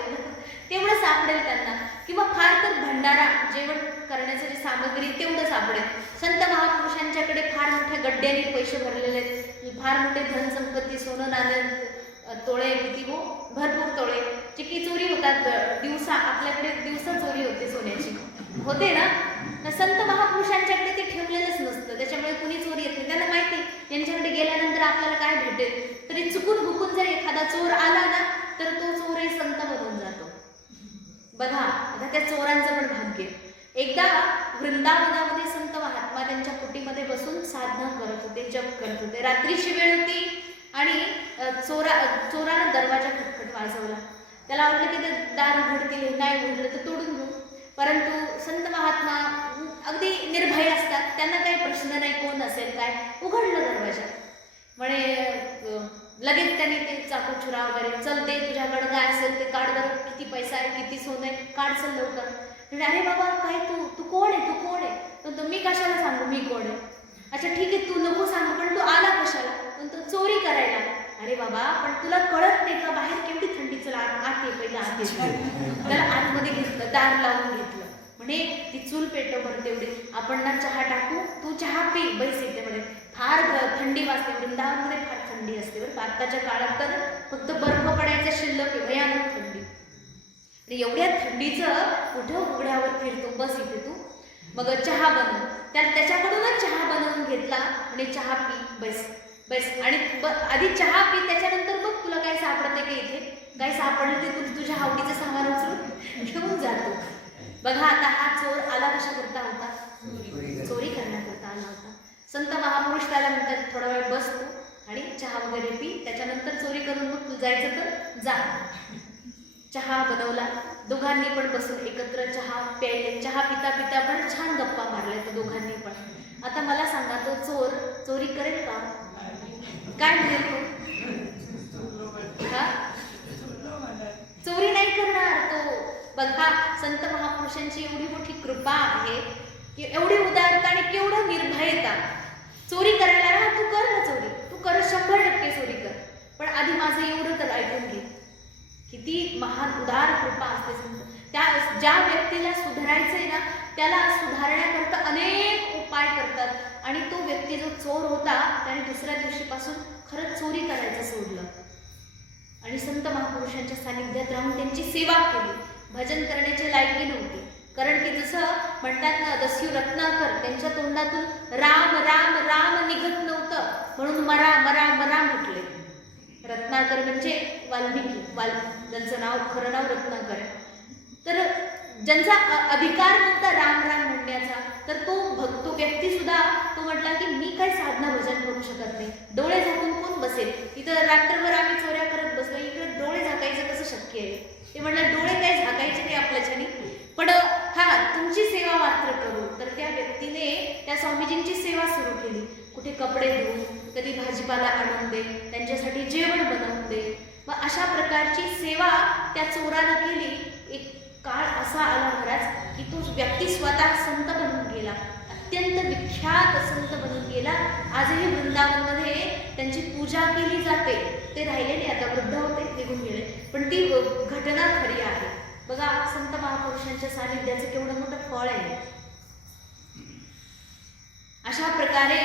तेवढं सापडेल त्यांना, किंवा फार तर भंडारा, जेवण करण्याचं जे सामग्री तेवढं सापडेल. संत महापुरुषांच्याकडे फार मोठ्या गड्ड्याने पैसे भरलेले आहेत, फार मोठे धनसंपत्ती, सोनं नाणं, तोळे, किती हो, भरपूर तोळे. चिकी चोरी होतात दिवसा, आपल्याकडे दिवसा चोरी होते सोन्याची, होते ना. तर संत महापुरुषांच्याकडे ते ठेवलेलंच नसतं, त्याच्यामुळे कुणी चोरी येत नाही. त्यांना माहिती त्यांच्याकडे गेल्यानंतर आपल्याला काय भेटेल. तरी चुकून भुकून जर एखादा चोर आला ना, तर तो चोरही संत बनून जातो. बघा आता त्या चोरांचं पण भाग्य. एकदा वृंदावनामध्ये संत महात्मा त्यांच्या कुटीमध्ये बसून साधना करत होते, जप करत होते. रात्रीची वेळ होती आणि चोरानं दरवाजा खटखट वाजवला. त्याला वाटलं की ते दार उघडतील, नाही उघडलं तर तोडून घेऊ. परंतु संत महात्मा अगदी निर्भय असतात, त्यांना काही प्रश्न नाही, कोण असेल काय. उघडलं दरवाजा, म्हणे लगेच त्यांनी ते चाकू छुरा वगैरे, चल दे तुझ्याकडं काय असेल ते काढ बरं, किती पैसा आहे, किती सोनं आहे, काढ चल लवकर. म्हणजे अरे बाबा काय, तू कोण आहे, तू कोण आहे. तर मी कशाला सांगू मी कोण आहे. अच्छा ठीक आहे, तू नको सांगू, पण तू आला कशाला. पण तो चोरी करायला. अरे बाबा पण तुला कळत नाही का, बाहेर केवढी थंडी, चला आत ये, पहिला आत ये. त्याला आतमध्ये घेतलं, दार लावून घेतलं. म्हणे ती चूल पेटव बरं तेवढी, आपण ना चहा टाकू, तू चहा पी, बैस येते. म्हणे फार थंडी वाजते, वृंदावनमध्ये फार थंडी असते बरं. आत्ताच्या काळात तर फक्त बर्फ पडायचा शिल्लक, भयानक थंडी. आणि एवढ्या थंडीचं कुठं उघड्यावर फिरतो, बस इथे तू, मग चहा बनव. त्याच्याकडूनच चहा बनवून घेतला आणि चहा पी, बैस बैस. आणि आधी चहा पी, त्याच्यानंतर बघ तुला काय सापडते का, इथे काय सापडलं ते तू तुझ्या आवडीचं सामान उचलून घेऊन जातो. बघा आता हा चोर आला कशा करता होता, चोरी करण्याकरता आला होता. संत महापुरुष त्याला म्हणतात थोडा वेळ बस तू आणि चहा वगैरे पी, त्याच्यानंतर चोरी करून मग तू जायचं तर जा. चहा बनवला, दोघांनी पण बसून एकत्र चहा प्यायले. चहा पिता पिता पण छान गप्पा मारल्या त्या दोघांनी पण. आता मला सांगा, तो चोर चोरी करेल का, काय म्हणेल तो, हा चोरी नाही करणार तो. बघा संत महापुरुषांची एवढी मोठी कृपा आहे, की एवढी उदारता आणि केवढं निर्भयता. चोरी करायला राहा, तू कर ना चोरी, तू कर, 100% चोरी कर, पण आधी माझं एवढं तर ऐकून घे. किती महान उदार कृपा असते संत. त्या ज्या व्यक्तीला सुधारायचंय ना, त्याला सुधारण्याकरता अनेक उपाय करतात. आणि तो व्यक्ती जो चोर होता त्याने दुसऱ्या दिवशीपासून खरंच चोरी करायचं सोडलं आणि संत महापुरुषांच्या सानिध्यात राहून त्यांची सेवा केली. भजन करण्याची लायकी नव्हती, कारण की जसं म्हणतात ना, दस्यू रत्नाकर, त्यांच्या तोंडातून राम राम राम निघत नव्हतं, म्हणून मरा मरा मरा म्हटले. रत्नाकर म्हणजे वाल्मिकी, ज्यांचं नाव, खरं नाव रत्नाकर. तर ज्यांचा अधिकार नव्हता राम राम म्हणण्याचा, तर तो व्यक्ती सुद्धा तो म्हटला की मी काय साधना भजन करू शकत नाही, डोळे झाकून कोण बसेल, इथं रात्रभर आम्ही चोऱ्या करत बसलो, इकडे डोळे झाकायचं कसं शक्य आहे. ते म्हटलं डोळे काय झाकायचे नाही आपल्याच्यानी, पण हा तुमची सेवा मात्र करू. तर त्या व्यक्तीने त्या स्वामीजींची सेवा सुरू केली. कुठे कपडे धुवून, कधी भाजीपाला आणून दे, त्यांच्यासाठी जेवण बनवून दे. मग अशा प्रकारची सेवा त्या चोरानं केली. एक काळ असा आला महाराज की तो व्यक्ती स्वतः संत बनून गेला, अत्यंत विख्यात संत बनून गेला. आजही वृंदावनमध्ये त्यांची पूजा केली जाते. ते राहिले नाही, आता वृद्ध होते, निघून गेले, पण ती घटना खरी आहे. बघा संत महापुरुषांच्या सानिध्याचं केवढं मोठं फळ आहे. अशा प्रकारे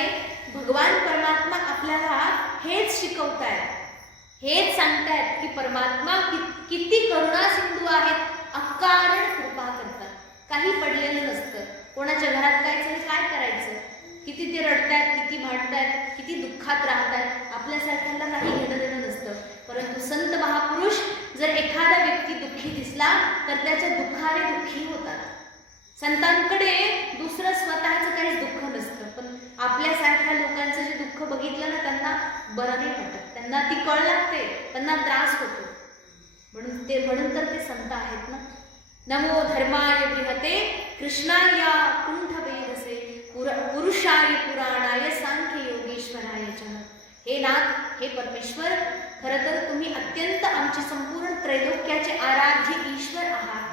भगवान परमात्मा आपल्याला हेच शिकवतायत, हेच सांगतायत की परमात्मा किती करुणा सिंधू आहेत, अकारण कृपा करतात. काही पडलेलं नसतं. कोणाच्या घरात काय चाललं, काय करायचं, किती ते रडतायत, किती भांडतायत, किती दुःखात राहतात, आपल्यासारख्यांना काही घेणं देणं नसतं. परंतु संत महापुरुष जर एखादा व्यक्ती दुःखी दिसला तर त्याच्या दुःखाने दुःखी होतात. संतांकडे दुसरं स्वतःचं काहीच दुःख नसतं, पण आपल्यासारख्या लोकांचं जे दुःख बघितलं ना, त्यांना बरं नाही वाटत. त्यांना ती कळ लागते, त्यांना त्रास होतो. म्हणून तर ते संत आहेत ना. नमो धर्माय बृहते कृष्णाय कुंठ वेधसे पुरुषाय पुराणाय सांख्य योगेश्वराय च. हे नाथ, हे परमेश्वर, खरं तर तुम्ही अत्यंत आमचे संपूर्ण त्रैलोक्याचे आराध्य ईश्वर आहात.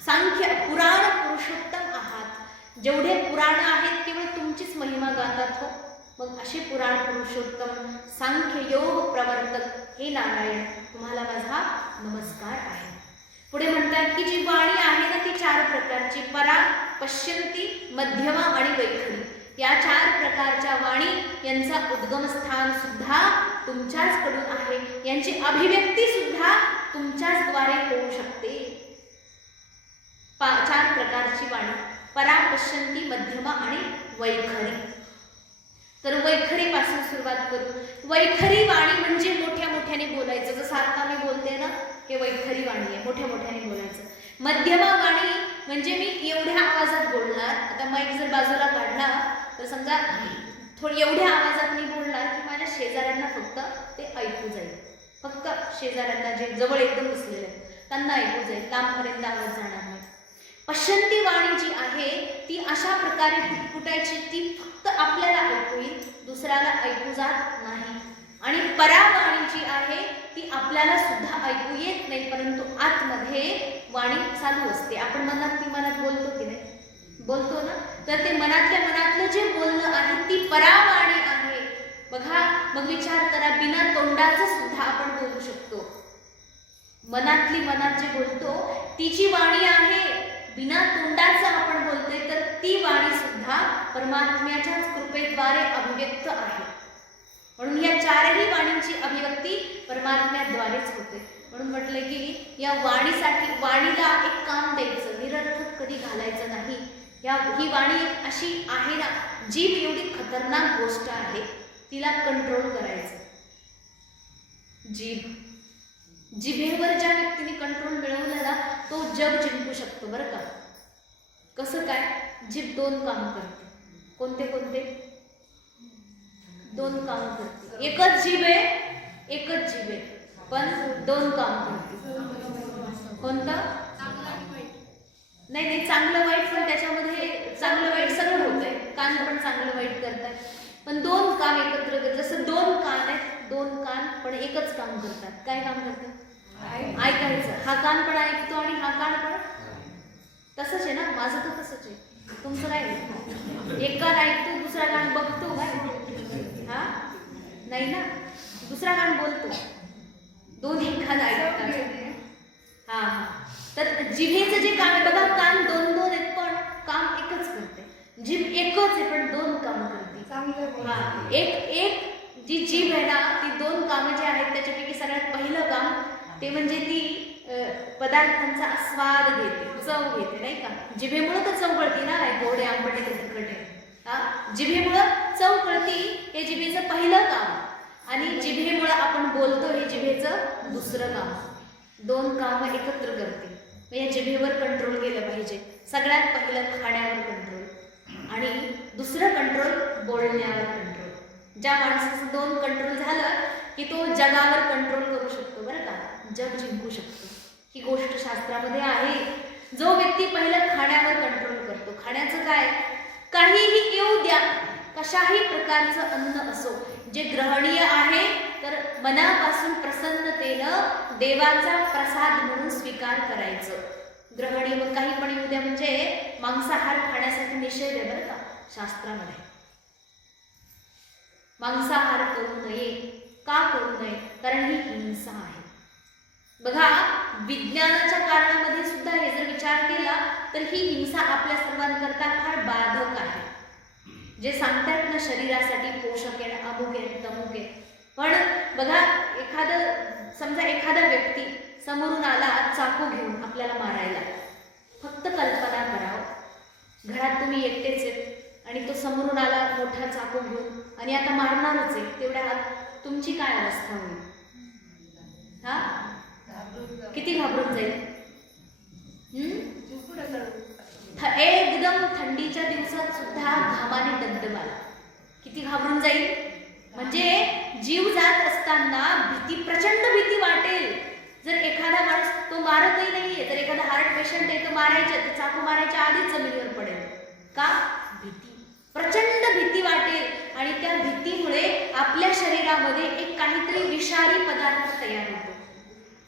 सांख्य पुराण पुरुषोत्तम आहात. जेवढे पुराण आहेत केवळ तुमचीच महिमा गातात हो. मग असे पुराण पुरुषोत्तम सांख्य योग प्रवर्तक हे नारायण, तुम्हाला माझा नमस्कार आहे. पुढे म्हणतात की जी वाणी आहे ना ती 4 प्रकारची, परा, पश्यंती, मध्यमा आणि वैखरी. या 4 प्रकारच्या वाणी यांचा उद्गमस्थान सुद्धा तुमच्याच कडून आहे. यांची अभिव्यक्ती सुद्धा तुमच्याच द्वारे होऊ शकते. 4 प्रकारची वाणी, परा, पश्यंती, मध्यमा आणि वैखरी. तर वैखरी पासून सुरुवात करू. वैखरी वाणी म्हणजे मोठ्या मोठ्याने बोलायचं, जसं आता मी बोलते ना, हे वैखरी वाणी आहे, मोठ्या मोठ्याने बोलायचं. मध्यमा वाणी म्हणजे मी एवढ्या आवाजात बोलणार. आता माईक जर बाजूला काढला तर समजा थोडी एवढ्या आवाजात मी बोलणार की माझ्या शेजाऱ्यांना फक्त ते ऐकू जाईल. फक्त शेजाऱ्यांना जे जवळ एकदम बसलेले आहेत त्यांना ऐकू जाईल, लांबपर्यंत आवाज जाणार नाही. पश्यंती वाणी जी आहे ती अशा प्रकारे फुटफुटायची, ती फक्त आपल्याला ऐकू येईल, दुसऱ्याला ऐकू जात नाही. आणि परावाणी जी आहे ती आपल्याला सुद्धा ऐकू येत नाही, परंतु आतमध्ये वाणी चालू असते. आपण मनात बोलतो की नाही, बोलतो ना, तर ते मनातल्या मनातलं जे बोलणं आहे ती परावाणी आहे. बघा, मग विचार करा, बिना तोंडाचं सुद्धा आपण बोलू शकतो. मनातली मनात जे बोलतो ती जी वाणी आहे, बिना तोंडाचं आपण बोलतोय, तर ती वाणी सुद्धा परमात्म्याच्याच कृपेद्वारे अभिव्यक्त आहे. म्हणून या 4ही वाणींची अभिव्यक्ती परमात्म्याद्वारेच होते. म्हणून म्हटलं की या वाणीसाठी, वाणीला एक काम द्यायचं, निरर्थक कधी घालायचं नाही. ही वाणी अशी आहे ना, जीभ एवढी खतरनाक गोष्ट आहे, तिला कंट्रोल करायचं. जिभेवर ज्या व्यक्तीने कंट्रोल मिळवलं ना, तो जग जिंकू शकतो बरं का. कसं काय? जीभ 2 काम करते. कोणते कोणते? 2 काम करते. एकच जीभ आहे पण 2 काम करते. कोणतं? नाही, चांगलं वाईट, पण त्याच्यामध्ये चांगलं वाईट सगळं होत आहे. कान पण चांगलं वाईट करतात, पण 2 काम एकत्र करतात. जसं 2 कान आहेत, 2 कान पण एकच काम करतात. काय काम करतात? ऐकायचं. हा कान पण ऐकतो आणि हा कान पण. तसंच आहे ना, माझं तर तसंच आहे. तुमचं काय? एक कान ऐकतो, दुसरा कान बघतो काय? हा नाही ना, दुसरा कान बोलतो. 2 कान ऐकतात. हा. तर जिभेचं जे काम आहे बघा, कान 2 आहेत पण काम एकच करते. जीभ एकच आहे पण 2 काम करते. हा, एक जी जीभ आहे ना, ती 2 कामं जे आहेत त्याच्यापैकी सगळ्यात पहिलं काम ते म्हणजे ती पदार्थांचा स्वाद घेते, चव घेते, नाही का. जिभेमुळं तर चव कळती ना, गोड आहे, आंबट आहे, तिखट आहे. जिभेमुळं चव कळती, हे जिभेचं पहिलं काम. आणि जिभेमुळं आपण बोलतो, हे जिभेचं दुसरं काम. 2 कामं एकत्र करते. या जिभेवर कंट्रोल केलं पाहिजे. सगळ्यात पहिलं खाण्यावर कंट्रोल आणि दुसरं कंट्रोल बोलण्यावर कंट्रोल. ज्या माणसाचं 2 कंट्रोल झालं की तो जगावर कंट्रोल करू शकतो बरं का, जग जिंकू शकतो. ही गोष्ट शास्त्रामध्ये आहे. जो व्यक्ती पहिलं खाण्यावर कंट्रोल करतो, खाण्याचं काय, काहीही येऊ द्या, कशाही प्रकारचं अन्न असो, जे ग्रहणीय आहे तर मनापासून प्रसन्नतेनं देवाचा प्रसाद म्हणून स्वीकार करायचं. ग्रहणीय मग काही पण येऊ द्या, म्हणजे मांसाहार खाण्यासाठी निषेध आहे बरं का शास्त्रामध्ये. मांसाहार करू नये. का करू नये? कारण ही हिंसा आहे. बघा, विज्ञानाच्या कारणामध्ये सुद्धा हे जर विचार केला तर ही हिंसा आपल्या सर्वांकरता फार बाधक आहे. जे सांगतात ना, शरीरासाठी पोषक आहे, अमुक आहे, तमुक आहे, पण बघा, समजा एखादा व्यक्ती समोरून आला चाकू घेऊन आपल्याला मारायला. फक्त कल्पना करावं, घरात तुम्ही एकटेच आहेत आणि तो समोरून आला मोठा चाकू घेऊन आणि आता मारणारच आहे. तेवढ्या आत तुमची काय अवस्था होईल? हा, किती घाबरून जाईल? एकदम थंडीच्या दिवसात सुद्धा घामाने दगदग आला, किती घाबरून जाईल. म्हणजे जीव जात असताना भीती, प्रचंड भीती वाटेल. जर एखादा माणूस, तो मारतही नाहीये, जर एखादा हार्ट पेशंट आहे, तो मारायच्या, ते चाकू मारायच्या आधीच जमिनीवर पडेल. का? भीती, प्रचंड भीती वाटेल आणि त्या भीतीमुळे आपल्या शरीरामध्ये एक काहीतरी विषारी पदार्थ तयार होतो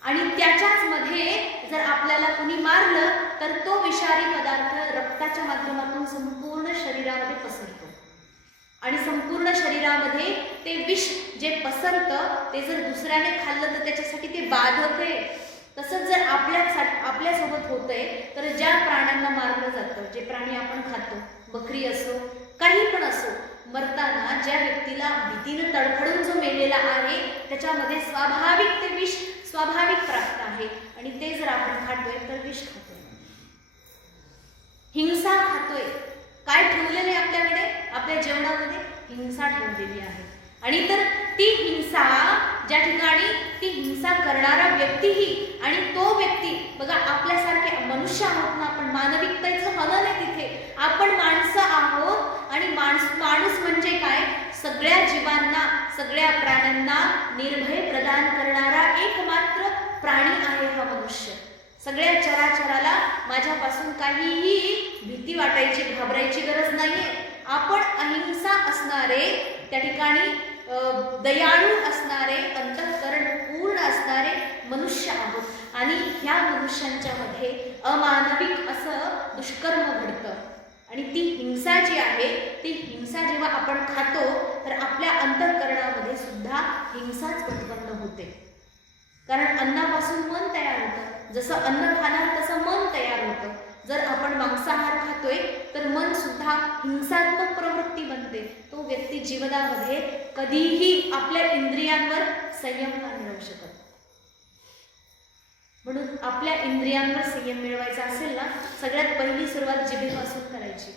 आणि त्याच्याच मध्ये जर आपल्याला कुणी मारलं तर तो विषारी पदार्थ रक्ताच्या माध्यमातून संपूर्ण शरीरामध्ये पसरतो आणि संपूर्ण शरीरामध्ये ते विष जे पसरतं ते जर दुसऱ्याने खाल्लं तर त्याच्यासाठी ते बाधक आहे. तसंच जर आपल्यासोबत होतंय तर ज्या प्राण्यांना मारलं जातं, जे प्राणी आपण खातो, बकरी असो काही पण असो, मरताना ज्या व्यक्तीला भीतीनं तडफडून जो मेलेला आहे त्याच्यामध्ये स्वाभाविक ते विष स्वाभाविक प्राप्त आहे आणि ते जर आपण खातोय तर विष खातोय, हिंसा खातोय. काय ठेवलेलं आहे आपल्याकडे? आपल्या जेवणामध्ये हिंसा ठेवलेली आहे. आणि तर ती हिंसा ज्या ठिकाणी, ती हिंसा करणारा व्यक्तीही आणि तो व्यक्ती, बघा आपल्यासारखे मनुष्य आहोत ना आपण, मानविकतेचं हनन आहे तिथे. आपण माणसं आहोत आणि माणूस म्हणजे काय? सगळ्या जीवांना, सगळ्या प्राण्यांना निर्भय प्रदान करणारा एकमात्र प्राणी आहे हा मनुष्य. सगळ्या चराचराला माझ्यापासून काहीही भीती वाटायची, घाबरायची गरज नाहीये. आपण अहिंसा असणारे, त्या ठिकाणी दयाळू असणारे, अंतःकरण पूर्ण असणारे मनुष्य आहोत आणि ह्या मनुष्यांच्या मध्ये अमानविक असं दुष्कर्म घडतं आणि ती हिंसा जी आहे, ती हिंसा जेव्हा आपण खातो तर आपल्या अंतःकरणामध्ये सुद्धा हिंसाच उत्पन्न होते. कारण अन्नापासून मन तयार होतं. जसं अन्न खाणार तसं मन तयार होतं. जर आपण मांसाहार खातोय तर मन सुद्धा हिंसात्मक प्रवृत्ती बनते. तो व्यक्ती जीवनामध्ये कधीही आपल्या इंद्रियांवर संयम नाही मिळवू शकत. म्हणून आपल्या इंद्रियांवर संयम मिळवायचा असेल ना, सगळ्यात पहिली सुरुवात जिभेपासून करायची.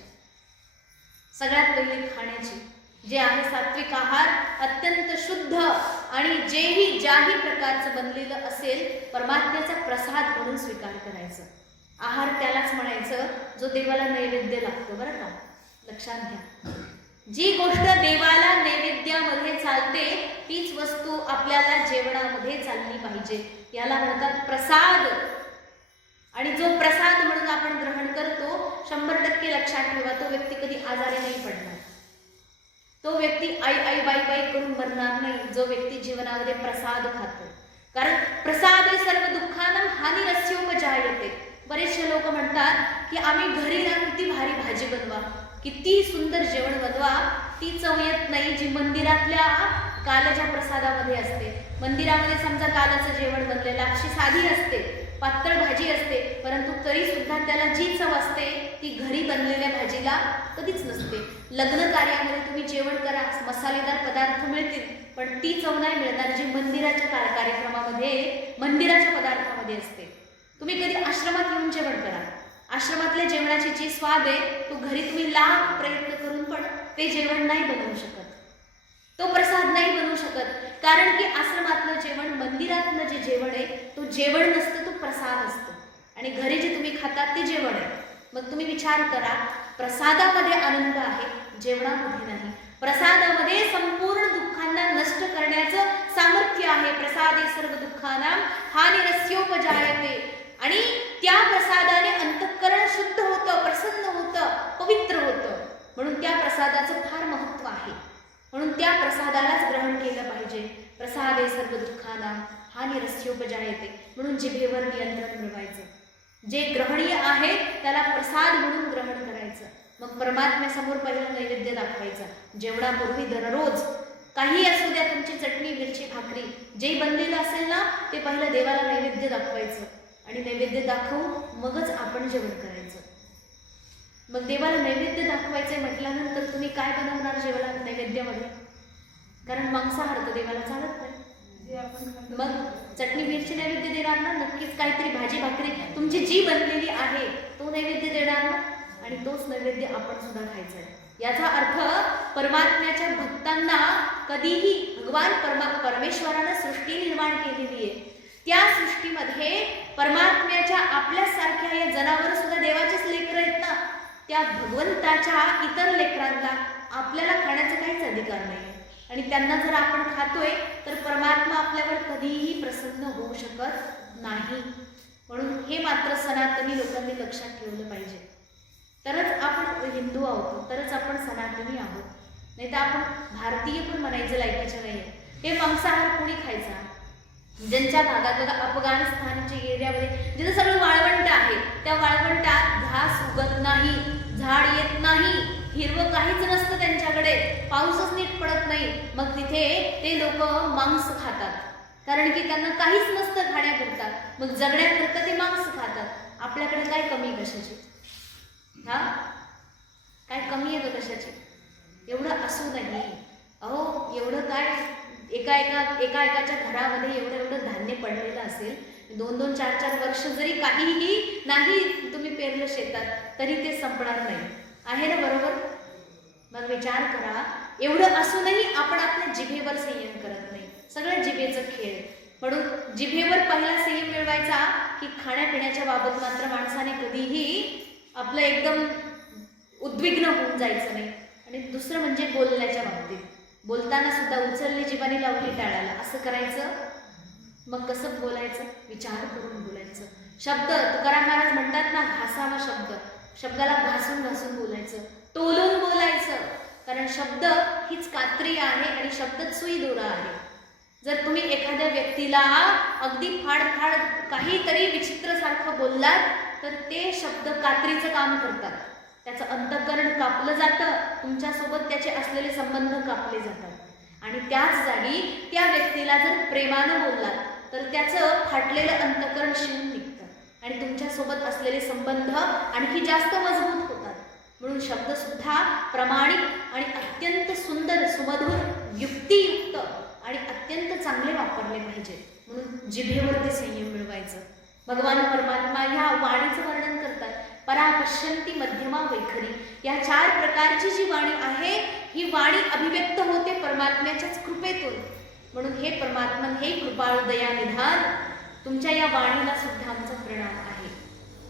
सगळ्यात पहिली खाण्याची, जे आहे सात्विक आहार, अत्यंत शुद्ध आणि ज्याही प्रकारचं बनलेलं असेल परमात्म्याचा प्रसाद म्हणून स्वीकार करायचं. आहार त्यालाच म्हणायचं जो देवाला नैवेद्य लागतो. बरं का, लक्षात घ्या. जी गोष्ट देवाला नैवेद्यामध्ये चालते तीच वस्तू आपल्याला जेवणामध्ये चालली पाहिजे. याला म्हणतात प्रसाद. आणि जो प्रसाद म्हणून आपण ग्रहण करतो, 100% लक्षात ठेवा, तो व्यक्ती कधी आजारी नाही पडणार. तो व्यक्ती आई बाई करून मरणार नाही, जो व्यक्ती जीवनामध्ये प्रसाद खातो. कारण प्रसाद सर्व दुःखानं हानिरस्योपजायते. बरेचसे लोक म्हणतात की आम्ही घरी ना किती भारी भाजी बनवा, किती सुंदर जेवण बनवा, ती चव येत नाही जी मंदिरातल्या कालाच्या प्रसादामध्ये असते. मंदिरामध्ये समजा कालाचं जेवण बनलेलं अशी साधी असते, पातळ भाजी असते, परंतु तरी सुद्धा त्याला जी चव असते ती घरी बनलेल्या भाजीला कधीच नसते. लग्न कार्यामध्ये तुम्ही जेवण करा, मसालेदार पदार्थ मिळतील, पण ती चव नाही मिळणार जी मंदिराच्या कार्यक्रमामध्ये, मंदिराच्या पदार्थामध्ये असते. तुम्ही कधी आश्रमात येऊन जेवण करा, आश्रमातल्या जेवणाची जी स्वाद आहे तो घरी तुम्ही लाख प्रयत्न करून पण ते जेवण नाही बनवू शकत, तो प्रसाद नाही बनवू शकत. कारण की आश्रमातलं जेवण, मंदिरातलं जे जेवण आहे तो जेवण नसतं, तो प्रसाद असतो. आणि घरी जे तुम्ही खातात ते जेवण आहे. मग तुम्ही विचार करा, प्रसादामध्ये आनंद आहे, जेवणामध्ये नाही. प्रसादामध्ये संपूर्ण दुःखांना नष्ट करण्याचं सामर्थ्य आहे. प्रसादे सर्व दुःखानां हानिरस्योपजायते. आणि त्या प्रसादाने अंतःकरण शुद्ध होतं, प्रसन्न होतं, पवित्र होतं. म्हणून त्या प्रसादाचं फार महत्त्व आहे. म्हणून त्या प्रसादालाच ग्रहण केलं पाहिजे. प्रसादे सर्व दुःखानां हानिरस्योपजायते. म्हणून जिभेवर नियंत्रण मिळवायचं. जे ग्रहणीय आहे त्याला प्रसाद म्हणून ग्रहण करायचं. मग परमात्म्यासमोर पहिला नैवेद्य दाखवायचा. जेवणापूर्वी दररोज काही असू द्या, तुमची चटणी, मिरची, भाकरी जे बनलेलं असेल ना ते पहिलं देवाला नैवेद्य दाखवायचं. आणि नैवेद्य दाखवून मगच आपण जेवण करायचं. मग देवाला नैवेद्य दाखवायचंय म्हटल्यानंतर तुम्ही काय बनवणार जेवायला नैवेद्यामध्ये? कारण मांसाहार तर देवाला चालत नाही. मग चटणी मिरची नैवेद्य देणार ना, नक्कीच काहीतरी भाजी भाकरी तुमची जी बनलेली आहे तो नैवेद्य देणार ना, आणि तोच नैवेद्य आपण सुद्धा खायचा आहे. याचा अर्थ परमात्म्याच्या भक्तांना कधीही भगवान परमेश्वरानं सृष्टी निर्माण केलेली आहे. त्या सृष्टीमध्ये परमात्म्याच्या आपल्यासारख्या या जनावर सुद्धा देवाचेच लेकर आहेत ना, त्या भगवंताच्या इतर लेकरांना आपल्याला खाण्याचा काहीच अधिकार नाही. आणि त्यांना जर आपण खातोय कधीही प्रसन्न होऊ शकत नाही. म्हणून हे मात्र सनातनी लोकांनी लक्षात ठेवलं पाहिजे. तरच आपण हिंदू आहोत, तरच आपण सनातनी आहोत. नाही तर आपण भारतीय पण म्हणायचं लायकीचं नाही. हे मांसाहार कोणी खायचा? ज्यांच्या भागात बघा, अफगाणिस्तानच्या एरियामध्ये जिथं सगळं वाळवंट आहे, त्या वाळवंटात घास उगत नाही, झाड येत नाही, हिरवं काहीच नसतं त्यांच्याकडे, पाऊसच नीट पडत नाही. मग तिथे ते लोक मांस खातात, कारण की त्यांना काहीच नसतं खाण्याकरता. मग जगण्याकरता ते मांस खातात. आपल्याकडे काय कमी कशाची? हा, काय कमी आहे का कशाची? एवढं असू नाही. अहो, एवढं काय, एकाच्या घरामध्ये एवढं धान्य पडलेलं असेल, 2-2, 4-4 वर्ष जरी काहीही नाही तुम्ही पेरलं शेतात तरी ते संपणार नाही. आहे ना बरोबर? मग विचार करा, एवढं असूनही आपण आपल्या जिभेवर संयम करत नाही. सगळं जिभेचं खेळ. म्हणून जिभेवर पहिला संयम मिळवायचा की खाण्यापिण्याच्या बाबत मात्र माणसाने कधीही आपलं एकदम उद्विग्न होऊन जायचं नाही. आणि दुसरं म्हणजे बोलण्याच्या बाबतीत, बोलताना सुद्धा उचलली जिभाने लावली टाळाला, असं करायचं. मग कसं बोलायचं? विचार करून बोलायचं. शब्द, तुकाराम महाराज म्हणतात ना, घासावा शब्द. शब्दाला घासून घासून बोलायचं, तोलून बोलायचं. कारण शब्द हीच कात्री आहे आणि शब्दच सुई दोरा आहे. जर तुम्ही एखाद्या व्यक्तीला अगदी फाडफाड काहीतरी विचित्रसारखं बोललात तर ते शब्द कात्रीचं काम करतात. त्याचं अंतःकरण कापलं जातं, तुमच्यासोबत त्याचे असलेले संबंध कापले जातात. आणि त्याच जागी त्या व्यक्तीला जर प्रेमानं बोललात तर त्याचं फाटलेलं अंतःकरण शिवून निघतं आणि तुमच्यासोबत असलेले संबंध आणखी जास्त मजबूत होतात. म्हणून शब्दसुद्धा प्रामाणिक आणि अत्यंत सुंदर, सुमधुर, युक्तियुक्त आणि अत्यंत चांगले वापरले पाहिजे. म्हणून जिभेवरती संयम मिळवायचं. भगवान परमात्मा ह्या वाणीचं वर्णन करतात. परा पश्यंती मध्यमा वैखरी. या 4 प्रकारची जी वाणी आहे, ही वाणी अभिव्यक्त होते परमात्म्याच्याच कृपेतून. म्हणून हे परमात्मन, हे कृपाळू दया निधान, तुमच्या या वाणीला सुद्धा आमचा प्रणाम आहे.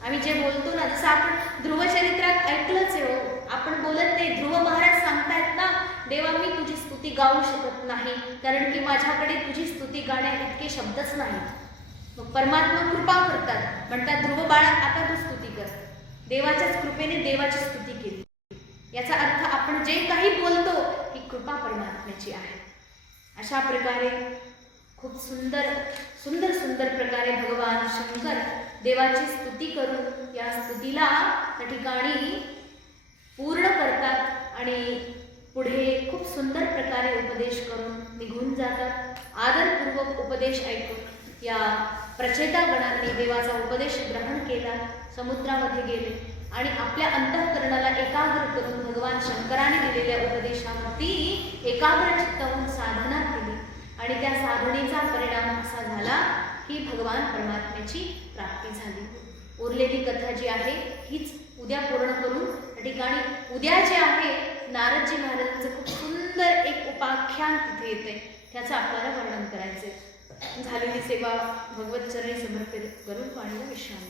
आम्ही जे बोलतो ना, जसं आपण ध्रुवचरित्रात ऐकलंच आहे हो, आपण बोलत नाही. ध्रुव महाराज सांगतायत ना, देवा मी तुझी स्तुती गाऊ शकत नाही, कारण की माझ्याकडे तुझी स्तुती गाण्या इतके शब्दच नाहीत. मग परमात्मा कृपा करतात, म्हणतात ध्रुव बाळा आता तू स्तुती कर. देवाच्याच कृपेने देवाची स्तुती केली. याचा अर्थ आपण जे काही बोलतो ही कृपा परमात्म्याची आहे. अशा प्रकारे खूप सुंदर सुंदर सुंदर प्रकारे भगवान शंकर देवाची स्तुती करून या स्तुतीला त्या ठिकाणी पूर्ण करतात आणि पुढे खूप सुंदर प्रकारे उपदेश करून निघून जातात. आदरपूर्वक उपदेश ऐकून या प्रचेता गणांनी देवाचा उपदेश ग्रहण केला, समुद्रामध्ये गेले आणि आपल्या अंतःकरणाला एकाग्र करून भगवान शंकराने दिलेल्या उपदेशावरती एकाग्र चित्त होऊन साधना केली आणि त्या साधनेचा परिणाम असा झाला की भगवान परमात्म्याची प्राप्ती झाली. उरलेली कथा जी आहे हीच उद्या पूर्ण करून त्या ठिकाणी उद्या जे आहे नारदजी महाराजांचं खूप सुंदर एक उपाख्यान तिथे येते, त्याचं आपल्याला वर्णन करायचे. झालेली सेवा भगवत चरणी समर्पित करून वाणीला विश्राम.